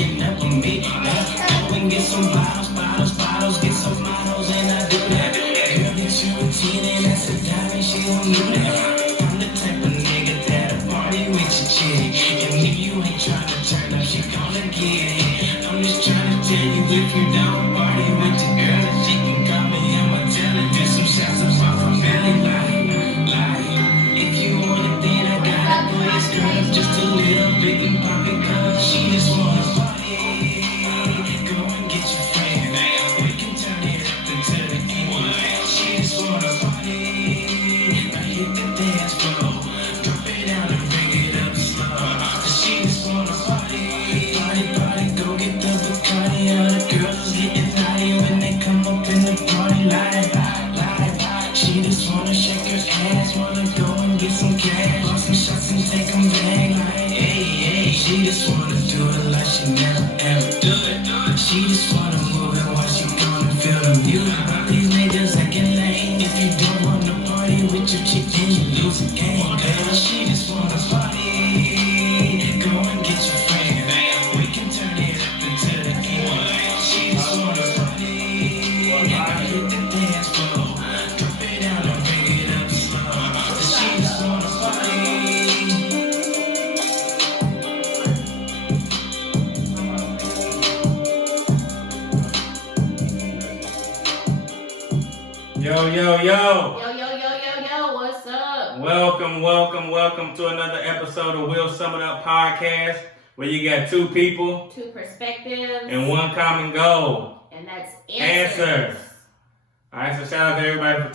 breaking up with me. Go and get some bottles, get some models, and I do that. Girl, get you a 10 and that's a diamond, she don't do that. I'm the type of nigga that'll party with your chick. And if you ain't trying to turn up, she gonna get it. I'm just trying to tell you, if you don't party with your girl, that she can call me, I'ma tell her, do some shots about from Valley Lie. If you want it, then I gotta put this girl up just a little bit and pop it, cause she just wanna party. Go and get your friend, we can turn it up until the end. She just wanna party. Now hit the dance floor, drop it down and bring it up slow. She just wanna party, go get the Bacardi. All the girls getting naughty when they come up in the party live. She just wanna shake her ass, wanna go and get some cash, want some shots and take them back. Hey, she just wanna do it like she never ever do it. She just wanna move it while she gonna feel the music. These niggas acting lame. If you don't wanna party with your chick, then you lose the game. Girl, she just wanna party. Go and get your friend, we can turn it up until the end. She just wanna party. I hit the dance floor, drop it down and bring it up slow. She just wanna party. Yo, what's up? Welcome to another episode of We'll Sum It Up podcast, where you got two people, Two perspectives. and one common goal. And that's Answers. Alright, so shout out to everybody for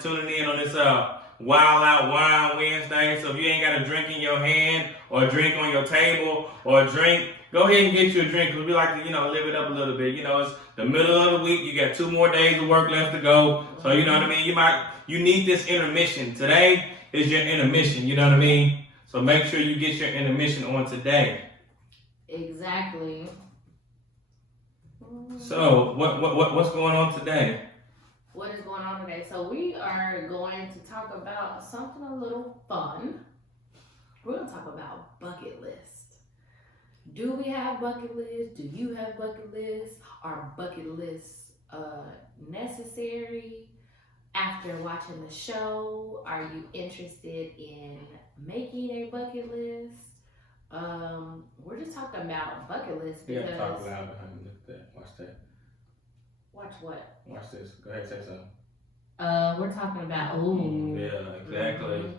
tuning in on this Wild Out Wine Wednesday. So if you ain't got a drink in your hand, or a drink on your table, or a drink, go ahead and get you a drink, because we like to, live it up a little bit. It's the middle of the week, you got 2 more days of work left to go. So you know what I mean? You need this intermission. Today is your intermission, you know what I mean? So make sure you get your intermission on today. Exactly. So what's going on today? What is going on today? So we are going to talk about something a little fun. We're going to talk about bucket list. Do we have bucket lists? Do you have bucket lists? Are bucket lists necessary? After watching the show, are you interested in making a bucket list? We're just talking about bucket lists because... You gotta talk loud behind me. Look at that. Watch that. Watch what? Watch this. Go ahead, say something. We're talking about... Ooh. Yeah, exactly. Mm-hmm.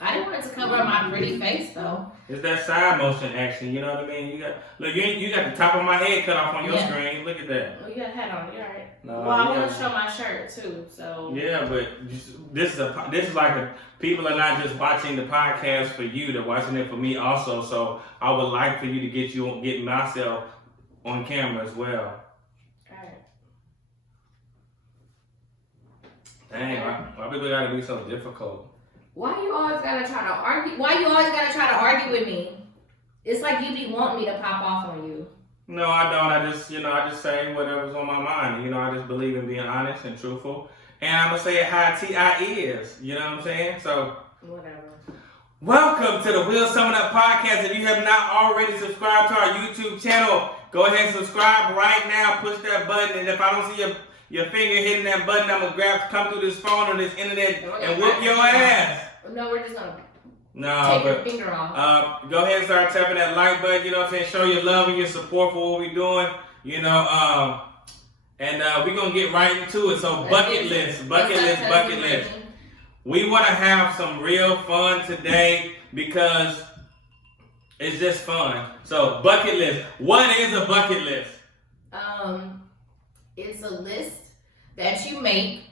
I didn't want it to cover up my pretty face, though. It's that side motion action, you know what I mean? You got the top of my head cut off on your screen. Look at that. Oh, you got a hat on. You all right? No, well, I want to show my shirt too, so. Yeah, but this is like people are not just watching the podcast for you; they're watching it for me also. So I would like for you to get myself on camera as well. All right. Dang, why people gotta be so difficult? Why you always gotta try to argue? Why you always gotta try to argue with me? It's like you be wanting me to pop off on you. No, I don't. I just say whatever's on my mind. I just believe in being honest and truthful. And I'm gonna say it how T.I. is. You know what I'm saying? So whatever. Welcome to the We'll Sum It Up podcast. If you have not already subscribed to our YouTube channel, go ahead and subscribe right now. Push that button, and if I don't see your finger hitting that button, I'm gonna come through this phone or this internet and whoop your ass. No, we're just gonna take your finger off. Go ahead and start tapping that like button. You know what I'm saying? Show your love and your support for what we're doing. And we're gonna get right into it. So bucket list. We want to have some real fun today because it's just fun. So bucket list. What is a bucket list? It's a list that you make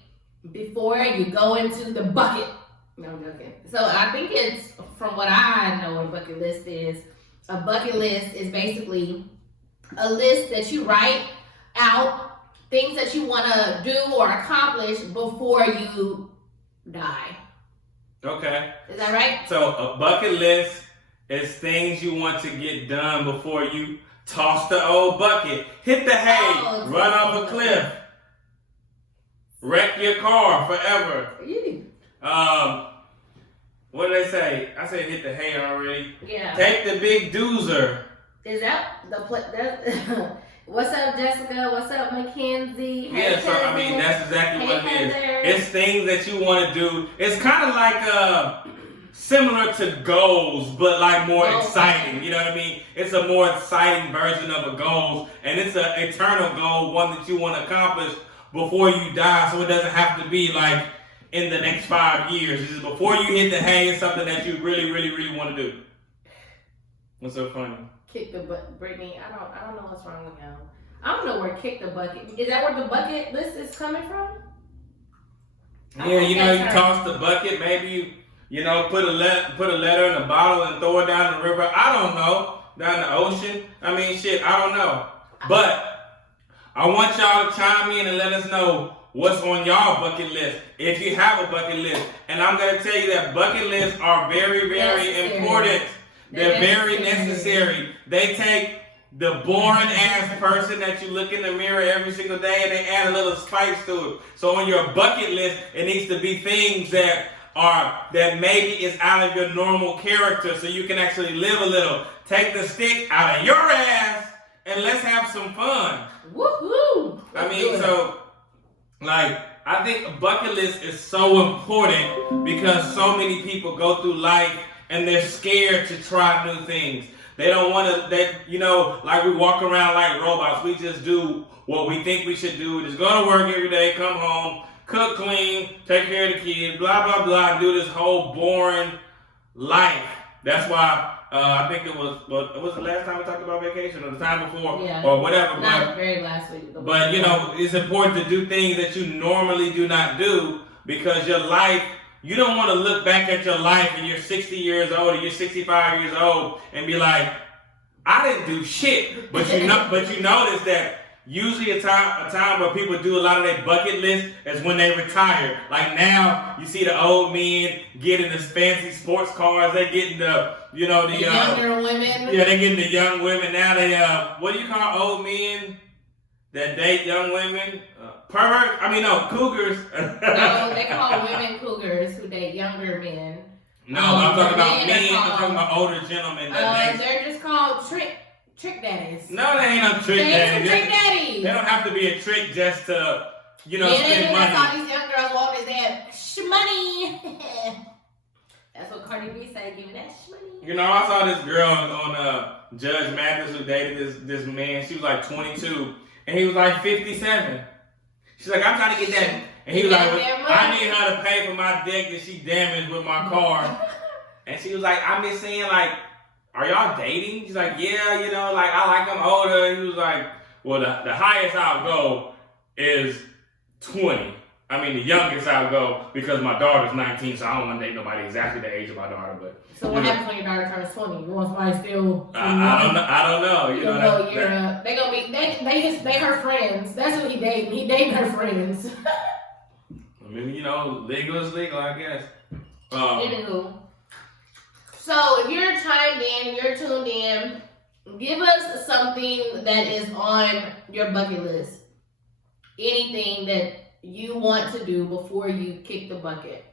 before you go into the bucket. No, I'm joking. So I think it's, from what I know what a bucket list is, a bucket list is basically a list that you write out things that you want to do or accomplish before you die. Okay. Is that right? So a bucket list is things you want to get done before you toss the old bucket, hit the hay, run off a cliff, wreck your car forever. What did they say? I said hit the hay already. Yeah. Take the big doozer Is that the What's up, Jessica? What's up, Mackenzie? Hey, Yeah, so I mean, cousin. that's exactly Hey, what it is. Heather. It's things that you want to do. It's kind of like similar to goals, but like more Goals. exciting. You know what I mean? It's a more exciting version of a goal, and it's an eternal goal, one that you want to accomplish before you die. So it doesn't have to be like in the next 5 years. It's just before you hit the hay, it's something that you really, really, really want to do. What's so funny? Kick the butt, Brittany. I don't know what's wrong with him. I don't know where kick the bucket. Is that where the bucket list is coming from? Yeah, you know, you toss the bucket. Maybe you know, put a letter in a bottle and throw it down the river. I don't know, down the ocean. I mean, shit, I don't know. But I want y'all to chime in and let us know what's on y'all bucket list, if you have a bucket list. And I'm gonna tell you that bucket lists are very, very important. They're very necessary. They take the boring ass person that you look in the mirror every single day and they add a little spice to it. So on your bucket list, it needs to be things that maybe is out of your normal character so you can actually live a little. Take the stick out of your ass and let's have some fun. Woohoo! I mean, so like I think a bucket list is so important because so many people go through life and they're scared to try new things. They don't want to, you know, like we walk around like robots. We just do what we think we should do. We just go to work every day, come home, cook, clean, take care of the kids, blah, blah, blah, and do this whole boring life. That's why I think it was the last time we talked about vacation or the time before or whatever. Not very last week. But, you know, it's important to do things that you normally do not do because your life, you don't want to look back at your life and you're 60 years old or you're 65 years old and be like, I didn't do shit. But you notice that usually a time where people do a lot of their bucket list is when they retire. Like now, you see the old men getting this fancy sports cars. They getting the younger women. Yeah, they getting the young women now. They what do you call old men that date young women? Cougars. No, they call women cougars who date younger men. No, I'm talking about men. I'm talking about older gentlemen. They're just called trick daddies. No, they ain't no trick daddies. Trick daddies. They don't have to be a trick just to, spend money. That's all these young girls want is that shmoney. That's what Cardi B said, give me that shmoney. You know, I saw this girl on Judge Mathis who dated this man. She was like 22, and he was like 57. She's like, I'm trying to get that. And he was like, I need her to pay for my deck that she damaged with my car. And she was like, I'm just saying, like, are y'all dating? She's like, yeah, I like them older. And he was like, well, the highest I'll go is 20. I mean, the youngest I'll go because my daughter's 19, so I don't want to date nobody exactly the age of my daughter. But so what happens when your daughter turns 20? You want somebody still? I don't know. They gonna be they her friends. That's what he dating. He dating her friends. I mean, legal is legal, I guess. Anywho, so if you're chimed in, you're tuned in, give us something that is on your bucket list. Anything that you want to do before you kick the bucket.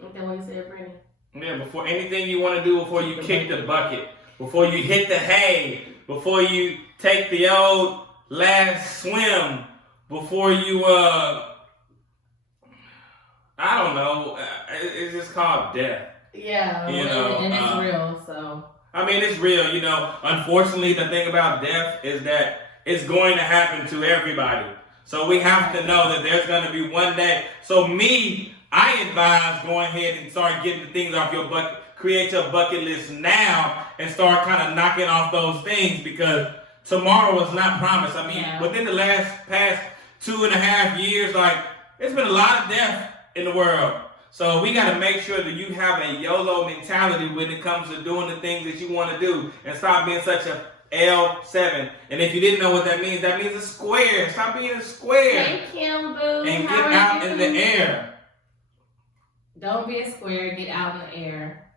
Is that what you said, Brittany? Yeah, before anything you want to do before you kick the bucket, before you hit the hay, before you take the old last swim, before you I don't know, it's just called death. Yeah, and it's real, so. I mean, it's real, Unfortunately, the thing about death is that it's going to happen to everybody. So we have to know that there's going to be one day. So I advise going ahead and start getting the things off your bucket. Create your bucket list now and start kind of knocking off those things because tomorrow is not promised. I mean, within the past 2.5 years, it's been a lot of death in the world. So we got to make sure that you have a YOLO mentality when it comes to doing the things that you want to do and stop being such a L7. And if you didn't know what that means a square. Stop being a square. Thank you, boo. And get out in the air. Don't be a square, get out in the air.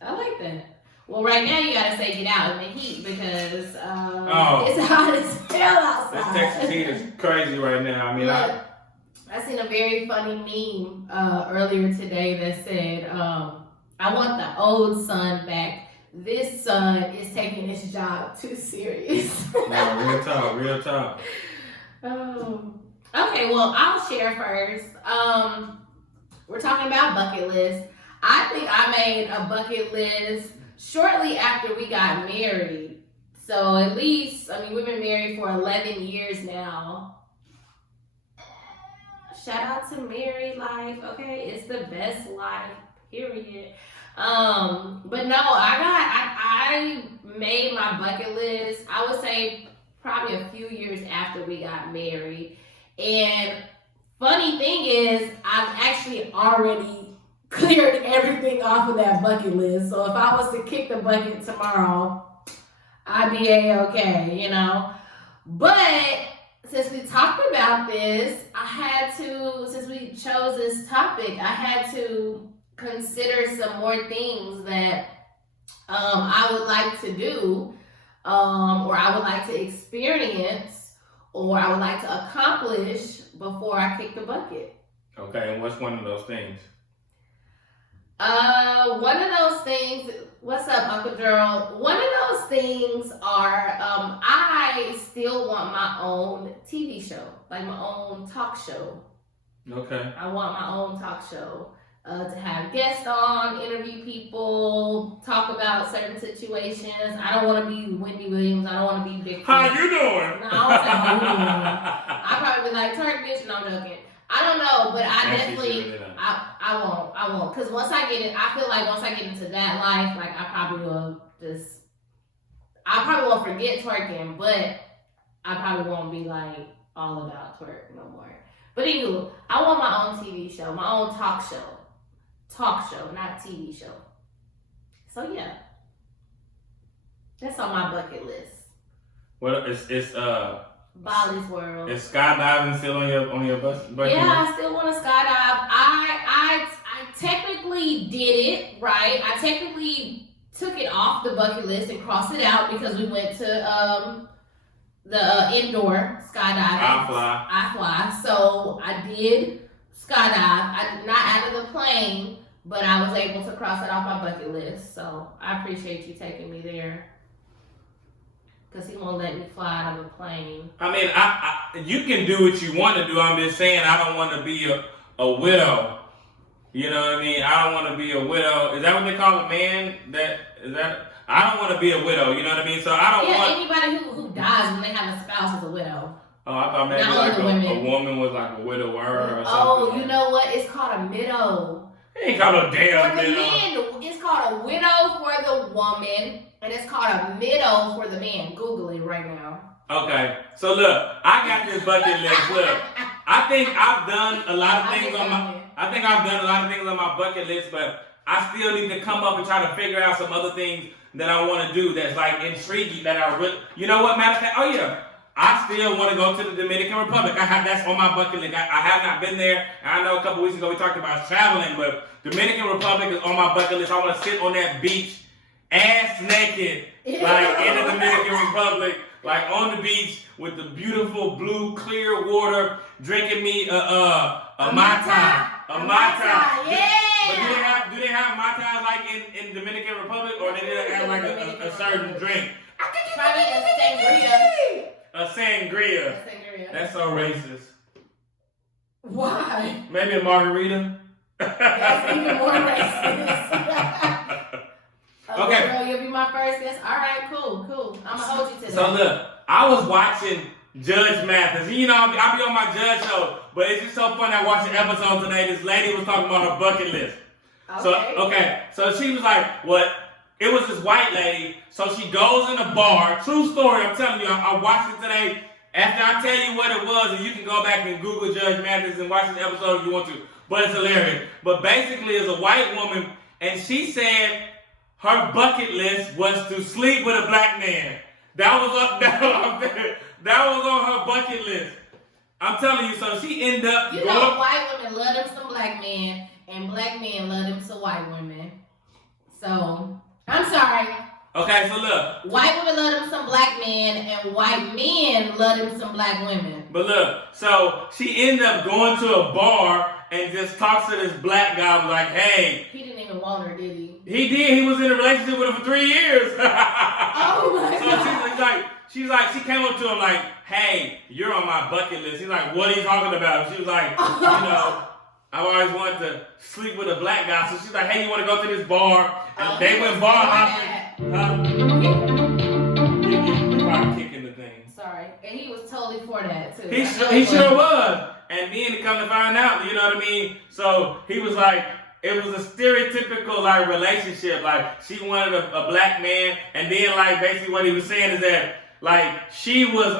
I like that. Well, right now you gotta say get out in the heat because it's hot as hell outside. This Texas heat is crazy right now. I mean, I seen a very funny meme earlier today that said, I want the old sun back this son is taking his job too serious. No, real talk. Oh. Okay, well, I'll share first. We're talking about bucket list. I think I made a bucket list shortly after we got married. So at least, I mean, we've been married for 11 years now. Shout out to married life, okay? It's the best life, period. But no, I made my bucket list, I would say probably a few years after we got married. And funny thing is, I've actually already cleared everything off of that bucket list. So if I was to kick the bucket tomorrow, I'd be A-okay, you know? But since we talked about this, since we chose this topic, I had to consider some more things that I would like to do, or I would like to experience, or I would like to accomplish before I kick the bucket. Okay, and what's one of those things? One of those things, what's up, Uncle Gerald? One of those things are, I still want my own TV show, like my own talk show. Okay. I want my own talk show, to have guests on, interview people, talk about certain situations. I don't want to be Wendy Williams. I don't want to be Big. How you doing? No, I don't say how you doing. I'll probably be like, Turk, bitch, no, I'm joking. I don't know, but I definitely, I won't. Because once I get it, I feel like once I get into that life, like I probably won't forget twerking, but I probably won't be like all about twerk no more. But anyway, I want my own TV show, my own talk show. Talk show, not TV show. So yeah, that's on my bucket list. Well, it's Bali's World. Is skydiving still on your bucket list? Yeah, I still want to skydive. I technically did it, right? I technically took it off the bucket list and crossed it out because we went to the indoor skydiving. I fly. So I did skydive. I did not out of the plane, but I was able to cross it off my bucket list. So I appreciate you taking me there. Because he won't let me fly out of a plane. I mean, you can do what you want to do. I'm just saying I don't want to be a widow. You know what I mean? I don't want to be a widow. Is that what they call a man? I don't want to be a widow. You know what I mean? So I don't want... anybody who dies when they have a spouse is a widow. Oh, I thought maybe like a woman was like a widower or something. Oh, you know what? It's called a middow. It ain't called a damn for the widow. Men, it's called a widow for the woman. And it's called a middow for the man. Google it right now. Okay. So look, I got this bucket list. Look, I think I've done a lot of things on my bucket list, but I still need to come up and try to figure out some other things that I want to do that's like intriguing that I really, you know what, matter of fact, oh yeah, I still want to go to the Dominican Republic. That's on my bucket list. I have not been there. I know a couple weeks ago we talked about traveling, but Dominican Republic is on my bucket list. I want to sit on that beach, ass naked, like in the Dominican Republic, like on the beach with the beautiful blue clear water, drinking me a Mai Tai. A Mai Tai. Yeah. But do they have Mai Tais like in Dominican Republic, or do they have like a certain drink? Probably a sangria. A sangria. That's so racist. Why? Maybe a margarita. That's even more racist. Okay. Girl, you'll be my first guest. All right, cool. I'm gonna hold you to that. So look, I was watching Judge Mathis. You know, I'll be on my judge show, but it's just so fun. I watched an episode today. This lady was talking about her bucket list. Okay. So she was like, what? It was this white lady. So she goes in a bar. True story. I'm telling you. I watched it today. After I tell you what it was, and you can go back and Google Judge Mathis and watch this episode if you want to. But it's hilarious. But basically, it's a white woman, and she said her bucket list was to sleep with a black man. That was on her bucket list. I'm telling you, so she ended up... You know, white women love them some black men, and black men love them some white women. So, I'm sorry. Okay, so look. White women love them some black men, and white men love them some black women. But look, so she ended up going to a bar and just talks to this black guy. Was like, hey. He didn't even want her, did he? He did. He was in a relationship with her for 3 years. Oh my God. She came up to him like, hey, you're on my bucket list. He's like, what are you talking about? She was like, I've always wanted to sleep with a black guy. So she's like, hey, you want to go to this bar? And they went bar hopping. You're probably kicking the thing. Sorry. And he was totally for that, too. He sure was. And then to come to find out, you know what I mean? So he was like, it was a stereotypical like relationship. Like she wanted a black man, and then like basically what he was saying is that like she was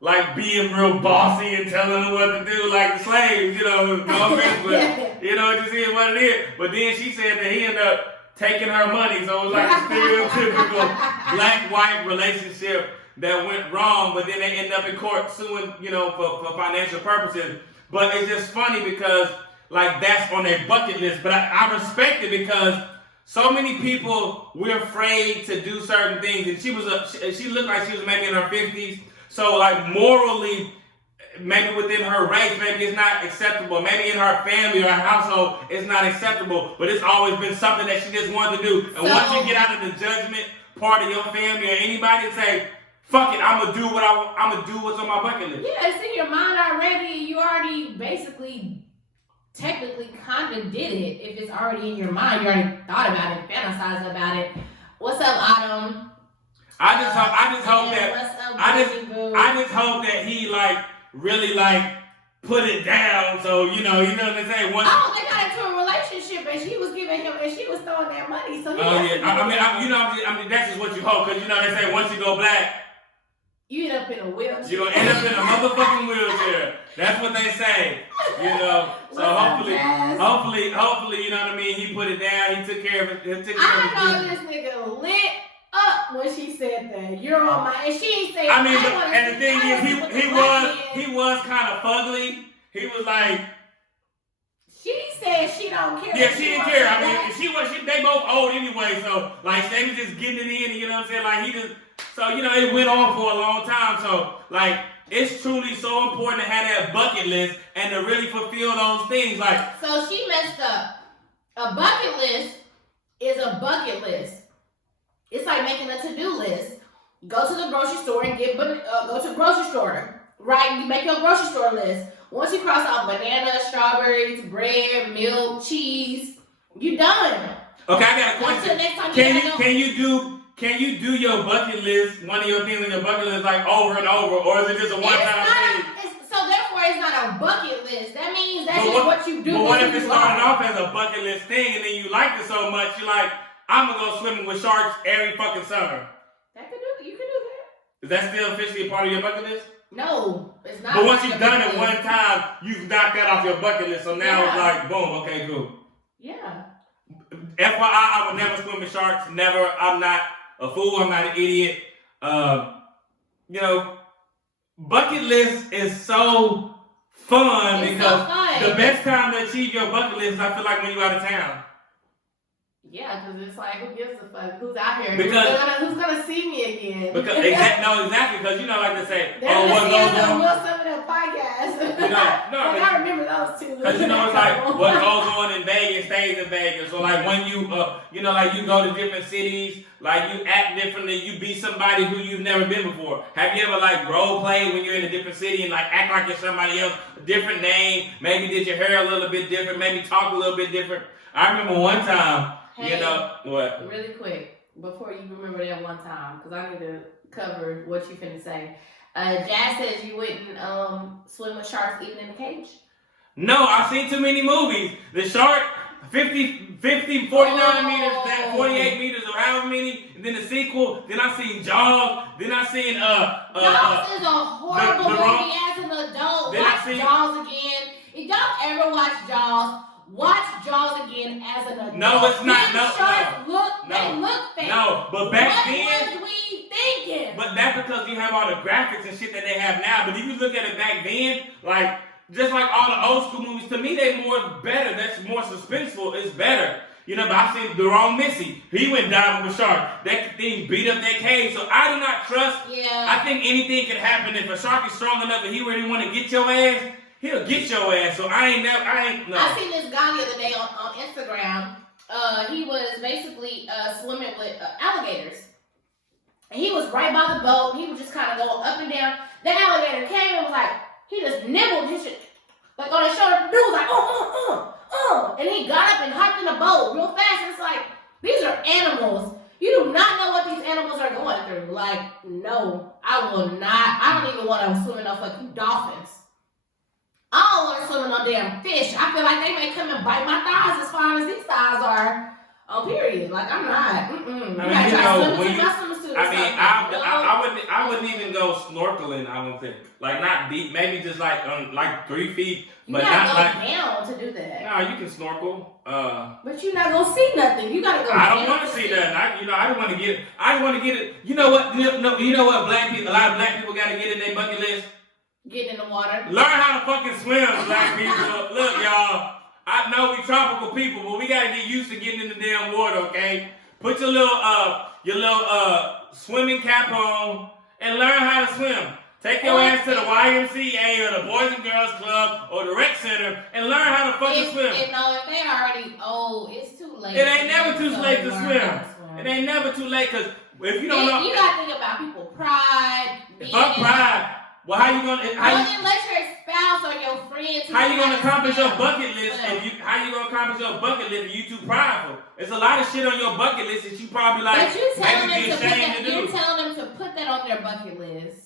like being real bossy and telling them what to do like the slaves, you know, no offense, but you know, just is what it is. But then she said that he ended up taking her money, so it was like a stereotypical black-white relationship that went wrong, but then they ended up in court suing, you know, for financial purposes. But it's just funny because like that's on their bucket list. But I respect it because so many people, we're afraid to do certain things. And she looked like she was maybe in her 50s. So like morally, maybe within her race, maybe it's not acceptable. Maybe in her family or her household, it's not acceptable. But it's always been something that she just wanted to do. And once you get out of the judgment part of your family or anybody and say, fuck it, I'm gonna do what's on my bucket list. Yeah, it's in your mind already. You already basically technically kind of did it. If it's already in your mind, you already thought about it, fantasized about it. What's up, Autumn? I just hope that he like really like put it down. So you know what I'm saying. They got into a relationship and she was giving him and she was throwing that money. So I mean, that's just what you hope, because you know they say once you go black, you end up in a wheelchair. You're gonna end up in a motherfucking wheelchair. That's what they say. You know. So hopefully, you know what I mean. He put it down. He took care of it. I know this nigga lit up when she said that. You're on my. And she said. I mean, and the thing is, he was kind of fugly. He was like. She said she don't care. Yeah, she didn't care. I mean, they both old anyway. So like, they was just getting it in. And, you know what I'm saying? Like he just. So, you know, it went on for a long time. So, like, it's truly so important to have that bucket list and to really fulfill those things. Like, so she messed up. A bucket list is a bucket list. It's like making a to-do list. Go to the grocery store and go to the grocery store. Right? You make your grocery store list. Once you cross off bananas, strawberries, bread, milk, cheese, you done. Okay, I got a question. Until next time Can you do your bucket list, one of your things on your bucket list, like over and over, or is it just a one-time thing? So therefore, it's not a bucket list. That means that's just what you do. But what if it started off as a bucket list thing, and then you liked it so much, you're like, I'm gonna go swimming with sharks every fucking summer? You can do that. Is that still officially a part of your bucket list? No, it's not. But once you've done it one time, you've knocked that off your bucket list. So now it's like, boom, okay, cool. Yeah. FYI, I would never swim with sharks. Never. I'm not a fool. I'm not an idiot. You know, bucket list is so fun because the best time to achieve your bucket list is, I feel like, when you're out of town. Yeah, because it's like, who gives a fuck? Who's out here? Because who's gonna see me again? Exactly. Because you know, like they say, what goes on? Will some of them podcasts. I remember those two. Because you know, it's like what goes on in Vegas stays in Vegas. So like when you, like you go to different cities, like you act differently. You be somebody who you've never been before. Have you ever like role played when you're in a different city and like act like you're somebody else, a different name? Maybe did your hair a little bit different? Maybe talk a little bit different. I remember one time. Hey, you know what? Really quick, before you remember that one time, because I need to cover what you finna say. Jazz says you wouldn't swim with sharks even in a cage. No, I've seen too many movies. The shark, 50, 49 meters, 48 meters, or however many. And then the sequel. Then I seen Jaws. Then I seen Jaws is a horrible movie as an adult. Watch Jaws again. If y'all ever watch Jaws, watch Jaws again as an adult. No, it's not. They look fake. No, but back then. What was we thinking? But that's because you have all the graphics and shit that they have now. But if you look at it back then, like, just like all the old school movies, to me, they more better. That's more suspenseful. It's better. You know, but I seen the wrong Missy. He went diving with shark. That thing beat up that cave. So I do not trust. Yeah. I think anything can happen. If a shark is strong enough and he really want to get your ass, he'll get your ass. So I ain't no. I seen this guy the other day on Instagram. He was basically swimming with alligators. And he was right by the boat. He was just kind of going up and down. The alligator came and was like, he just nibbled his shit. Like on his shoulder. The dude was like, And he got up and hopped in the boat real fast. And it's like, these are animals. You do not know what these animals are going through. Like, no, I will not. I don't even want to swim in no fucking dolphins. I don't want to swim in no damn fish. I feel like they may come and bite my thighs as far as these thighs are. On period. Like, I'm not. I mean, I wouldn't even go snorkeling. I don't think. Like, not deep. Maybe just like 3 feet. You but gotta not go like down to do that. No, you can snorkel. But you're not gonna see nothing. You gotta go. I don't want to see that. I don't want to get. I want to get it. You know what? You know what? Black people. A lot of black people gotta get in their bucket list. Get in the water. Learn how to fucking swim, black people. Look, y'all. I know we tropical people, but we gotta get used to getting in the damn water, okay? Put your little swimming cap on and learn how to swim. Take your ass to the YMCA or the Boys and Girls Club or the rec center and learn how to fucking swim. If they already old, it's too late. It ain't never too late to swim. It ain't never too late because if you don't know, you gotta think about people's pride. Fuck pride. Well, how you gonna? Let your spouse or your friends. How you gonna accomplish your bucket list? How you gonna accomplish your bucket list if you too prideful? There's a lot of shit on your bucket list that you probably like. But you're telling them to put that on their bucket list.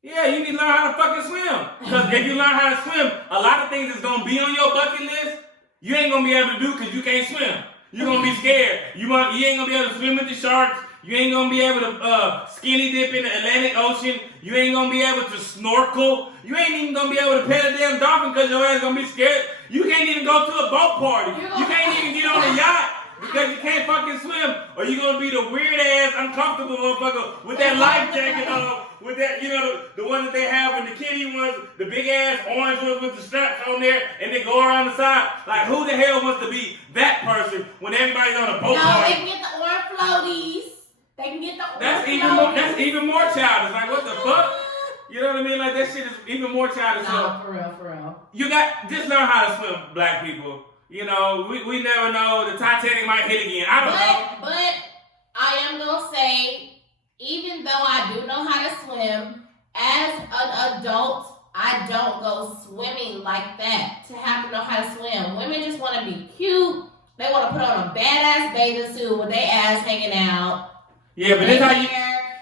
Yeah, you need to learn how to fucking swim. Because if you learn how to swim, a lot of things that's gonna be on your bucket list, you ain't gonna be able to do because you can't swim. You're gonna be scared. You ain't gonna be able to swim with the sharks. You ain't gonna be able to skinny dip in the Atlantic Ocean. You ain't gonna be able to snorkel. You ain't even gonna be able to pet a damn dolphin because your ass gonna be scared. You can't even go to a boat party. You can't even get on a yacht because you can't fucking swim. Or you gonna be the weird ass, uncomfortable motherfucker with that life jacket on. With that, the one that they have in the kiddie ones, the big ass orange ones with the straps on there, and they go around the side. Like, who the hell wants to be that person when everybody's on a boat party? No, they can get the orange floaties. They can get the orange floaties. That's even more childish. Like, what the fuck? You know what I mean? Like, that shit is even more childish. No, for real. You just learn how to swim, black people. You know, we never know. The Titanic might hit again. I don't know. But I am gonna say, even though I do know how to swim, as an adult, I don't go swimming like that to have to know how to swim. Women just want to be cute. They want to put on a badass bathing suit with their ass hanging out. Yeah, but this how you...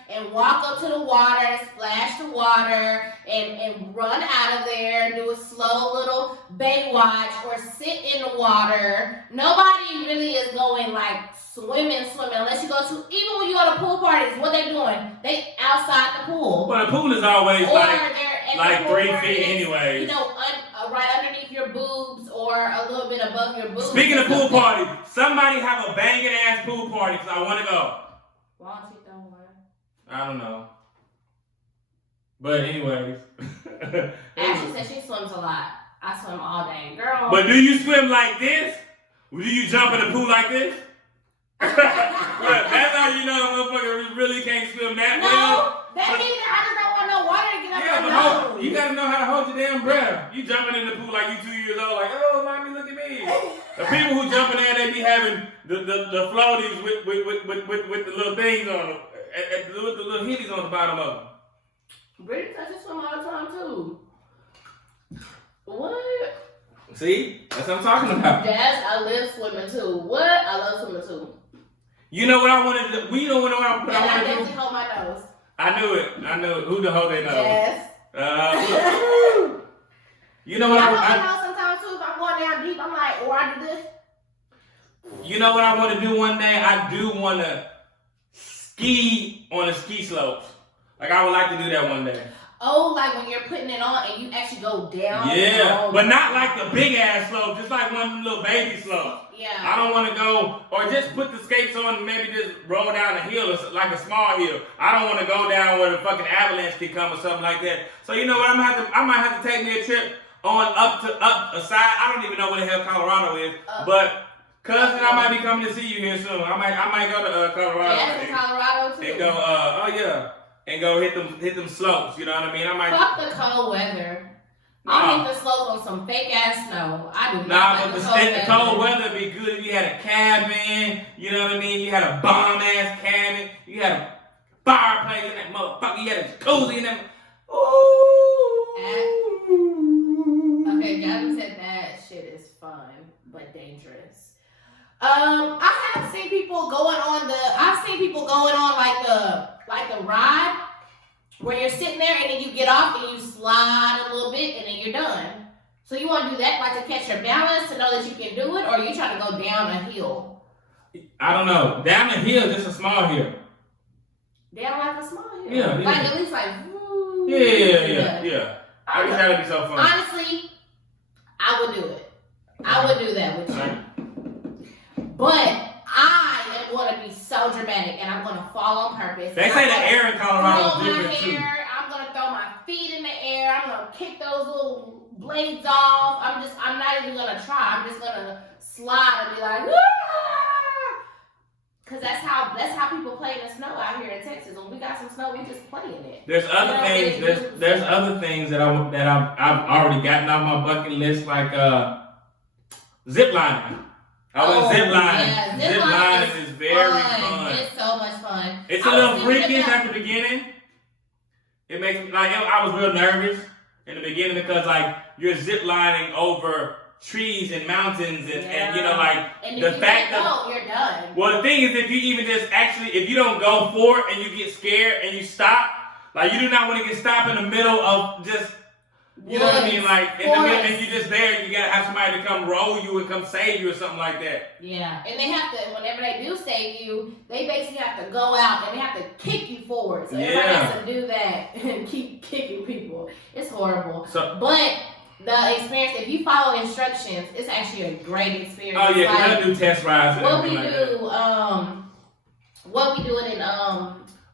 And walk up to the water, splash the water, and run out of there and do a slow little Baywatch or sit in the water. Nobody really is going like swimming unless you go to, even when you go to pool parties, what they doing? They outside the pool. Well, the pool is always like 3 feet anyway. You know, right underneath your boobs or a little bit above your boobs. Speaking of pool party, somebody have a banging ass pool party because I want to go. Why don't you throw one? I don't know. But anyways. Ashley said she swims a lot. I swim all day. Girl. But do you swim like this? Or do you jump in the pool like this? Look, that's how you know a motherfucker really can't swim that well. No, that means I just don't want no water to get up my nose. You gotta know how to hold your damn breath. You jumping in the pool like you 2 years old, like, oh, mommy, look at me. The people who jump in there, they be having the floaties with the little things on them. With the little hitties on the bottom of them. Brittany says she swim all the time too. What? See? That's what I'm talking about. Jazz, I live swimming too. What? I love swimming too. You know what I wanted to do? We don't know what I wanted to do. I definitely hold my nose. I knew it. Who to hold their nose? Yes. You know what I hold my nose sometimes too. If I'm going down deep, I'm like, oh, I do this. You know what I want to do one day? I do want to ski on the ski slopes. Like, I would like to do that one day. Oh, like when you're putting it on and you actually go down? Yeah, but not like the big ass slope, just like one of the little baby slopes. Yeah. I don't want to go, or just put the skates on and maybe just roll down a hill, or like a small hill. I don't want to go down where the fucking avalanche can come or something like that. So you know what, I might have to take me a trip on up a side. I don't even know where the hell Colorado is, but cousin, I might be coming to see you here soon. I might go to Colorado. Yes, Colorado too. And go, and go hit them slopes. You know what I mean? Fuck the cold weather. I hate the slopes on some fake ass snow. I do not Nah, like but the the cold weather would be good if you had a cabin, you know what I mean? You had a bomb ass cabin, you had a fireplace in that motherfucker, you had a jacuzzi in that. Ooh. Okay, Gabby said that shit is fun, but dangerous. I have seen people going on like the ride where you're sitting there and then you get off and you slide a little bit and then you're done. So you want to do that like to catch your balance to know that you can do it, or you try to go down a hill? I don't know. Down the hill, just a small hill. Down like a small hill? Yeah. Like at least like, woo. Yeah. I think that'd be so fun. Honestly, I would do it. I would do that with you. But I am going to be so dramatic and I'm going to fall on purpose. They say the air in Colorado is different too. I'm going to throw my feet in the air. I'm going to kick those little blades off. I'm not even going to try. I'm just going to slide and be like, ah! Because that's how people play in the snow out here in Texas. When we got some snow, we just play in it. There's other things. There's other things that I've already gotten off my bucket list, like zip lining. I went zip lining. Yeah, zip lining is very fun. It's so much fun. It's a little freakish at the beginning. It makes me like I was real nervous in the beginning because like you're zip lining over trees and mountains and you know like and the fact that you're done. Well, the thing is, if you even just actually, if you don't go for it and you get scared and you stop, like you do not want to get stopped in the middle of just, you know what I mean, like in the middle, and you just there, you gotta have somebody to come roll you and come save you or something like that. Yeah, and they have to, whenever they do save you, they basically have to go out and they have to kick you forward. So everybody has to do that and keep kicking people. It's horrible. But the experience, if you follow instructions, it's actually a great experience. Oh yeah, because they'll do test rides. What we do it in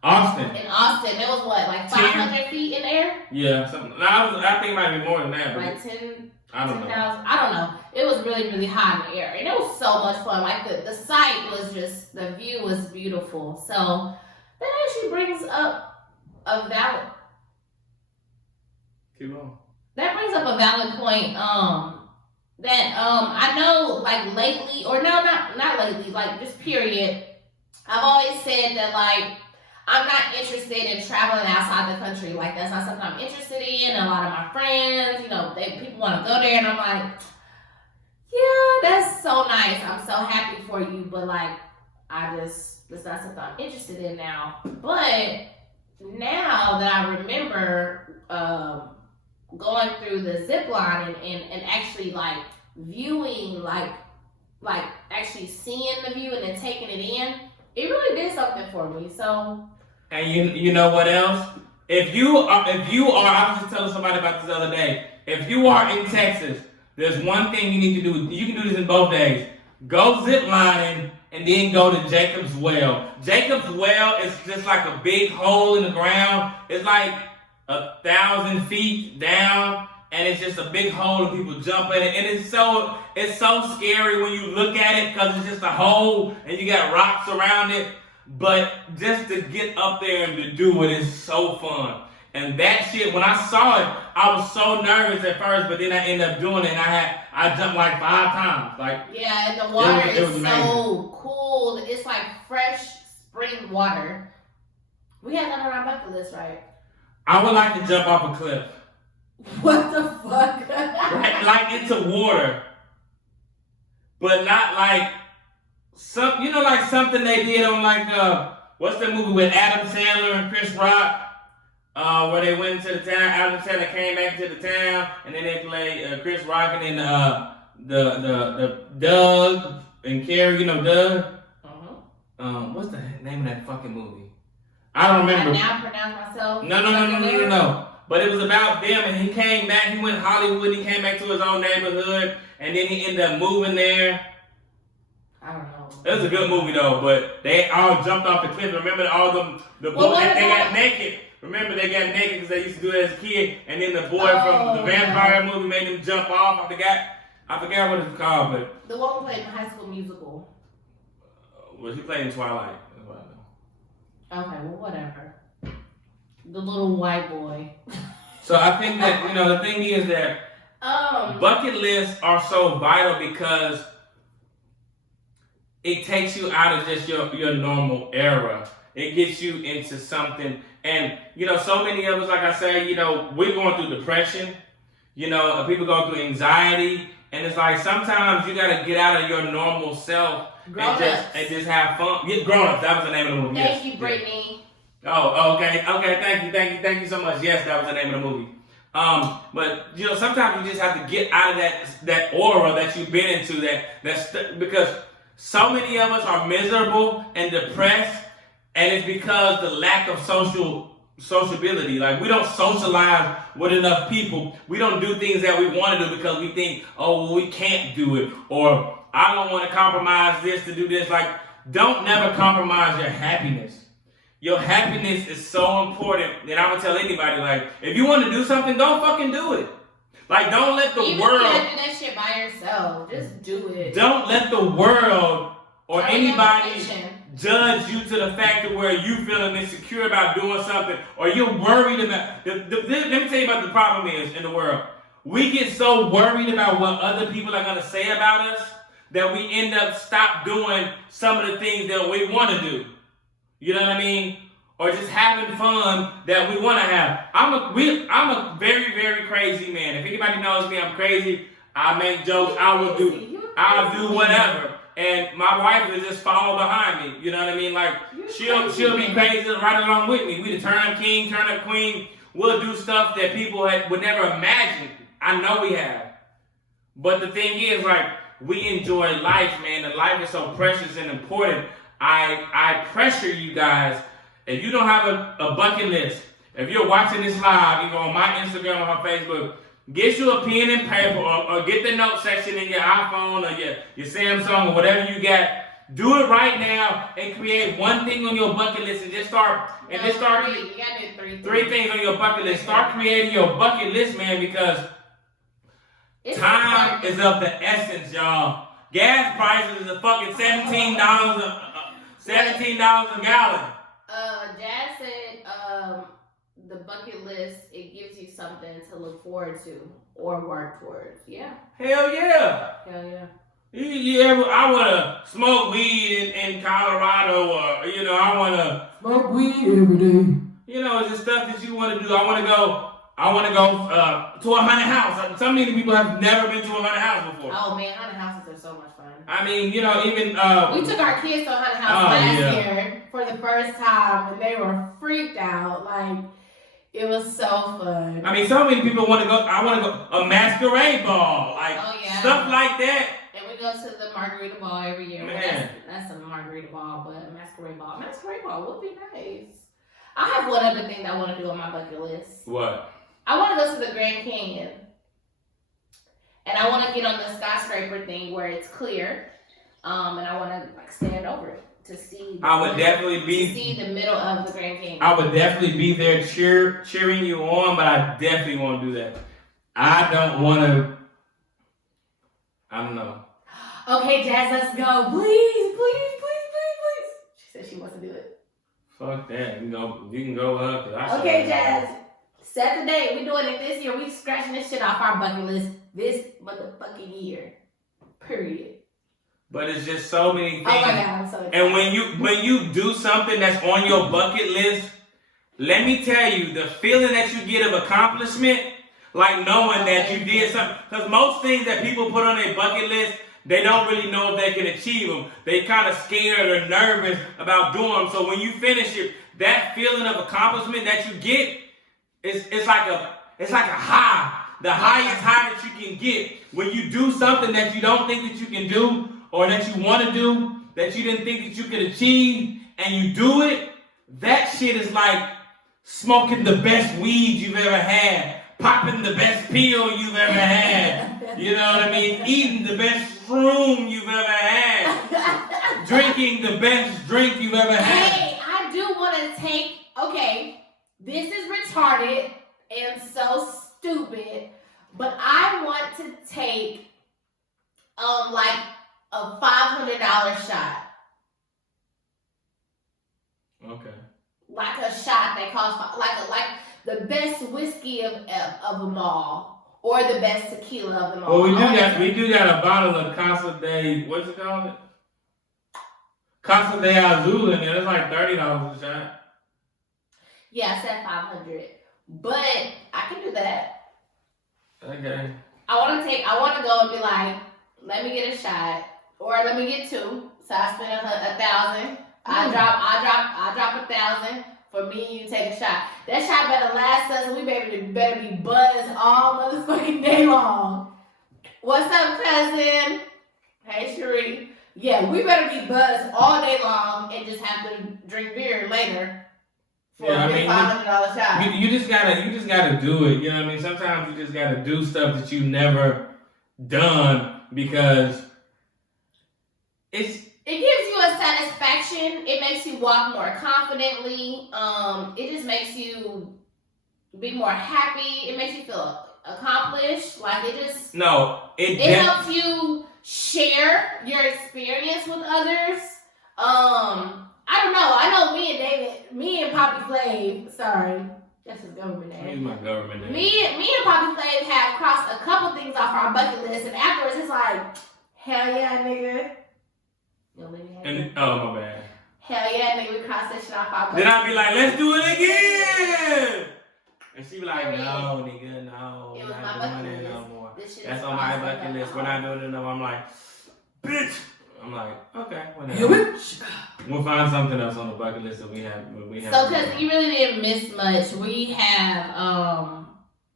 Austin. In Austin, it was what, like 500 feet in the air? Yeah, something. I think it might be more than that, but like 10,000. I don't know. I don't know. It was really, really high in the air, and it was so much fun. Like the sight was just, the view was beautiful. So that actually brings up a valid. Keep on. That brings up a valid point. That I know, like lately, or no, not lately, like just period. I've always said that like I'm not interested in traveling outside the country. Like that's not something I'm interested in. A lot of my friends, you know, people want to go there, and I'm like, yeah, that's so nice. I'm so happy for you, but like, that's not something I'm interested in now. But now that I remember going through the zip line and actually like viewing, like actually seeing the view and then taking it in, it really did something for me. So, and you know what else? If you are, I was just telling somebody about this the other day. If you are in Texas, there's one thing you need to do. You can do this in both days. Go zip lining and then go to Jacob's Well. Jacob's Well is just like a big hole in the ground. It's like 1,000 feet down, and it's just a big hole and people jump in it, and it's so scary when you look at it because it's just a hole and you got rocks around it. But just to get up there and to do it is so fun. And that shit, when I saw it, I was so nervous at first, but then I ended up doing it, and I jumped like 5 times. Like, yeah, and the water is amazing. So cool. It's like fresh spring water. We have that on our bucket list, right? I would like to jump off a cliff. What the fuck? like into water, but not like like something they did on like what's the movie with Adam Sandler and Chris Rock, where they went into the town. Adam Sandler came back to the town, and then they played Chris Rock and then the Doug and Carrie, you know Doug. What's the name of that fucking movie? I don't remember. I now pronounce myself. No. But it was about them, and he came back. He went to Hollywood. He came back to his own neighborhood, and then he ended up moving there. I don't know. It was a good movie though, but they all jumped off the cliff. Remember all the boys? They got naked. Remember they got naked because they used to do it as a kid, and then the boy from the vampire movie made them jump off. I forgot what it's called, but the one who played in High School Musical. Was he played in Twilight? That's what I know. Okay, well, whatever. The little white boy. So I think that, the thing is that bucket lists are so vital because it takes you out of just your normal era. It gets you into something. And, so many of us, like I say, we're going through depression. People go through anxiety. And it's like sometimes you got to get out of your normal self and just have fun. Get Grown Ups. That was the name of the movie. Thank you, Brittany. Oh, okay. Thank you so much. Yes, that was the name of the movie. But sometimes you just have to get out of that aura that you've been into because so many of us are miserable and depressed, and it's because the lack of sociability. Like, we don't socialize with enough people. We don't do things that we want to do because we think, oh, well, we can't do it, or I don't want to compromise this to do this. Like, don't never compromise your happiness. Your happiness is so important that I'm gonna tell anybody, like, if you want to do something, go fucking do it. Like, don't let the world. Even if you do that shit by yourself, just do it. Don't let the world or anybody judge you to the fact of where you feeling insecure about doing something, or you're worried about. Let me tell you about the problem is in the world. We get so worried about what other people are gonna say about us that we end up stop doing some of the things that we want to do. You know what I mean? Or just having fun that we want to have. I'm a very, very crazy man. If anybody knows me, I'm crazy. I make jokes. I'll do whatever. And my wife will just follow behind me. You know what I mean? Like, she'll be crazy right along with me. We the turn king, turn up queen. We'll do stuff that people would never imagine. I know we have. But the thing is, like, we enjoy life, man. And life is so precious and important. I pressure you guys, if you don't have a bucket list, if you're watching this live, either on my Instagram or my Facebook, get you a pen and paper or get the note section in your iPhone or your Samsung or whatever you got. Do it right now and create one thing on your bucket list and just start. You gotta do three things on your bucket list. Start creating your bucket list, man, because time is of the essence, y'all. Gas prices is a fucking $17 a gallon. Jazz said the bucket list, it gives you something to look forward to or work towards. Yeah. Hell yeah. I want to smoke weed in Colorado, or, I want to smoke weed every day. It's just stuff that you want to do. I want to go to a haunted house. So many people have never been to a haunted house before. Oh man, haunted houses are so much fun. I mean, even we took our kids to a haunted house last year for the first time, and they were freaked out. Like, it was so fun. I mean, so many people want to go. I want to go a masquerade ball, like stuff like that. And we go to the margarita ball every year. Man. That's a margarita ball, but a masquerade ball would be nice. I have one other thing that I want to do on my bucket list. What? I want to go to the Grand Canyon. And I want to get on the skyscraper thing where it's clear. And I want to stand over it to see. See the middle of the Grand Canyon. I would definitely be there cheering you on, but I definitely won't do that. I don't want to. I don't know. Okay, Jazz, let's go. Please. She said she wants to do it. Fuck that. You can go up. Okay, Jazz. Set the date. We doing it this year. We scratching this shit off our bucket list this motherfucking year. Period. But it's just so many things. Oh my God, I'm so excited. And when you do something that's on your bucket list, let me tell you, the feeling that you get of accomplishment, like knowing that you did something. Because most things that people put on their bucket list, they don't really know if they can achieve them. They kind of scared or nervous about doing them. So when you finish it, that feeling of accomplishment that you get, it's like a high. The highest high that you can get when you do something that you don't think that you can do, or that you want to do, that you didn't think that you could achieve, and you do it. That shit is like smoking the best weed you've ever had, popping the best pill you've ever had. You know what I mean? Eating the best shroom you've ever had. Drinking the best drink you've ever had. Hey, I do want to take. Okay, this is retarded and so stupid, but I want to take like a $500 shot. Okay. Like a shot that costs like the best whiskey of them all, or the best tequila of them all. Well, we do got a bottle of Casa de, what's it called? Casa de Azul in there. It's like $30 a shot. Yeah, I said 500, but I can do that. Okay. I want to go and be like, let me get a shot, or let me get two. So I spend $1,000. I drop $1,000 for me and you take a shot. That shot better last us. We better be buzzed all motherfucking day long. What's up, cousin? Hey, Cherie. Yeah, we better be buzzed all day long and just have to drink beer later for a $500 shot. You just gotta do it. You know what I mean? Sometimes you just gotta do stuff that you've never done because it gives you a satisfaction. It makes you walk more confidently. It just makes you be more happy. It makes you feel accomplished. Like it helps you share your experience with others. I don't know. I know me and Poppy Flav, sorry, that's his government name. He's my government name. Me and Poppy Flav have crossed a couple things off our bucket list, and afterwards it's like, hell yeah, nigga. Oh, my bad. Hell yeah, nigga, we crossed that shit off our bucket. Then I'll be like, let's do it again. And she be like, no, nigga, no. It was my bucket list. No more. That's on my bucket list. We're not doing it no more. I'm like, bitch. I'm like, okay, whatever. We'll find something else on the bucket list that we have. So, because you really didn't miss much, we have,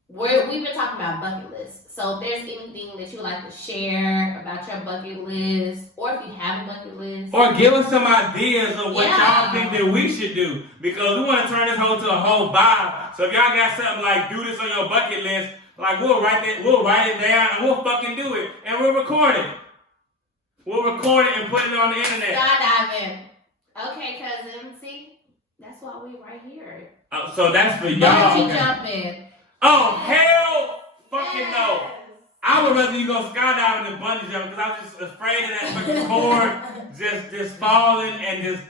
we've been talking about bucket lists. So if there's anything that you would like to share about your bucket list, or if you have a bucket list, or give us some ideas of what y'all think that we should do, because we want to turn this whole to a whole vibe. So if y'all got something like do this on your bucket list, like we'll write it down and we'll fucking do it and we'll record it. We'll record it and put it on the internet. Skydiving. Okay, cousin. See, that's why we right here. So that's for y'all. Bungee jumping. Oh hell! Fucking no. I would rather you go skydiving than bungee jumping because I'm just afraid of that fucking cord just falling and just.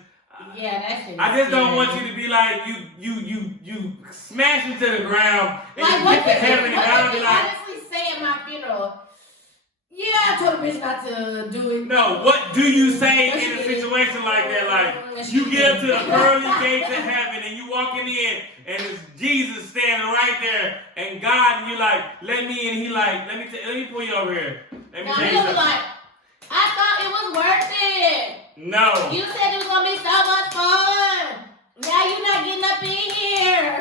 Yeah, that shit. I just don't want you to be like you smash into the ground and like, you get to heaven and I'll be like. Honestly, say at my funeral. Yeah, I told a bitch not to do it. No, what do you say in a situation like that? Like you get up to the pearly gates of heaven and you walking in and it's Jesus standing right there and God and you like, let me in. He like, let me pull you over here. Let me tell you something. Like, I thought it was worth it. No. You said it was gonna be so much fun. Now you're not getting up in here.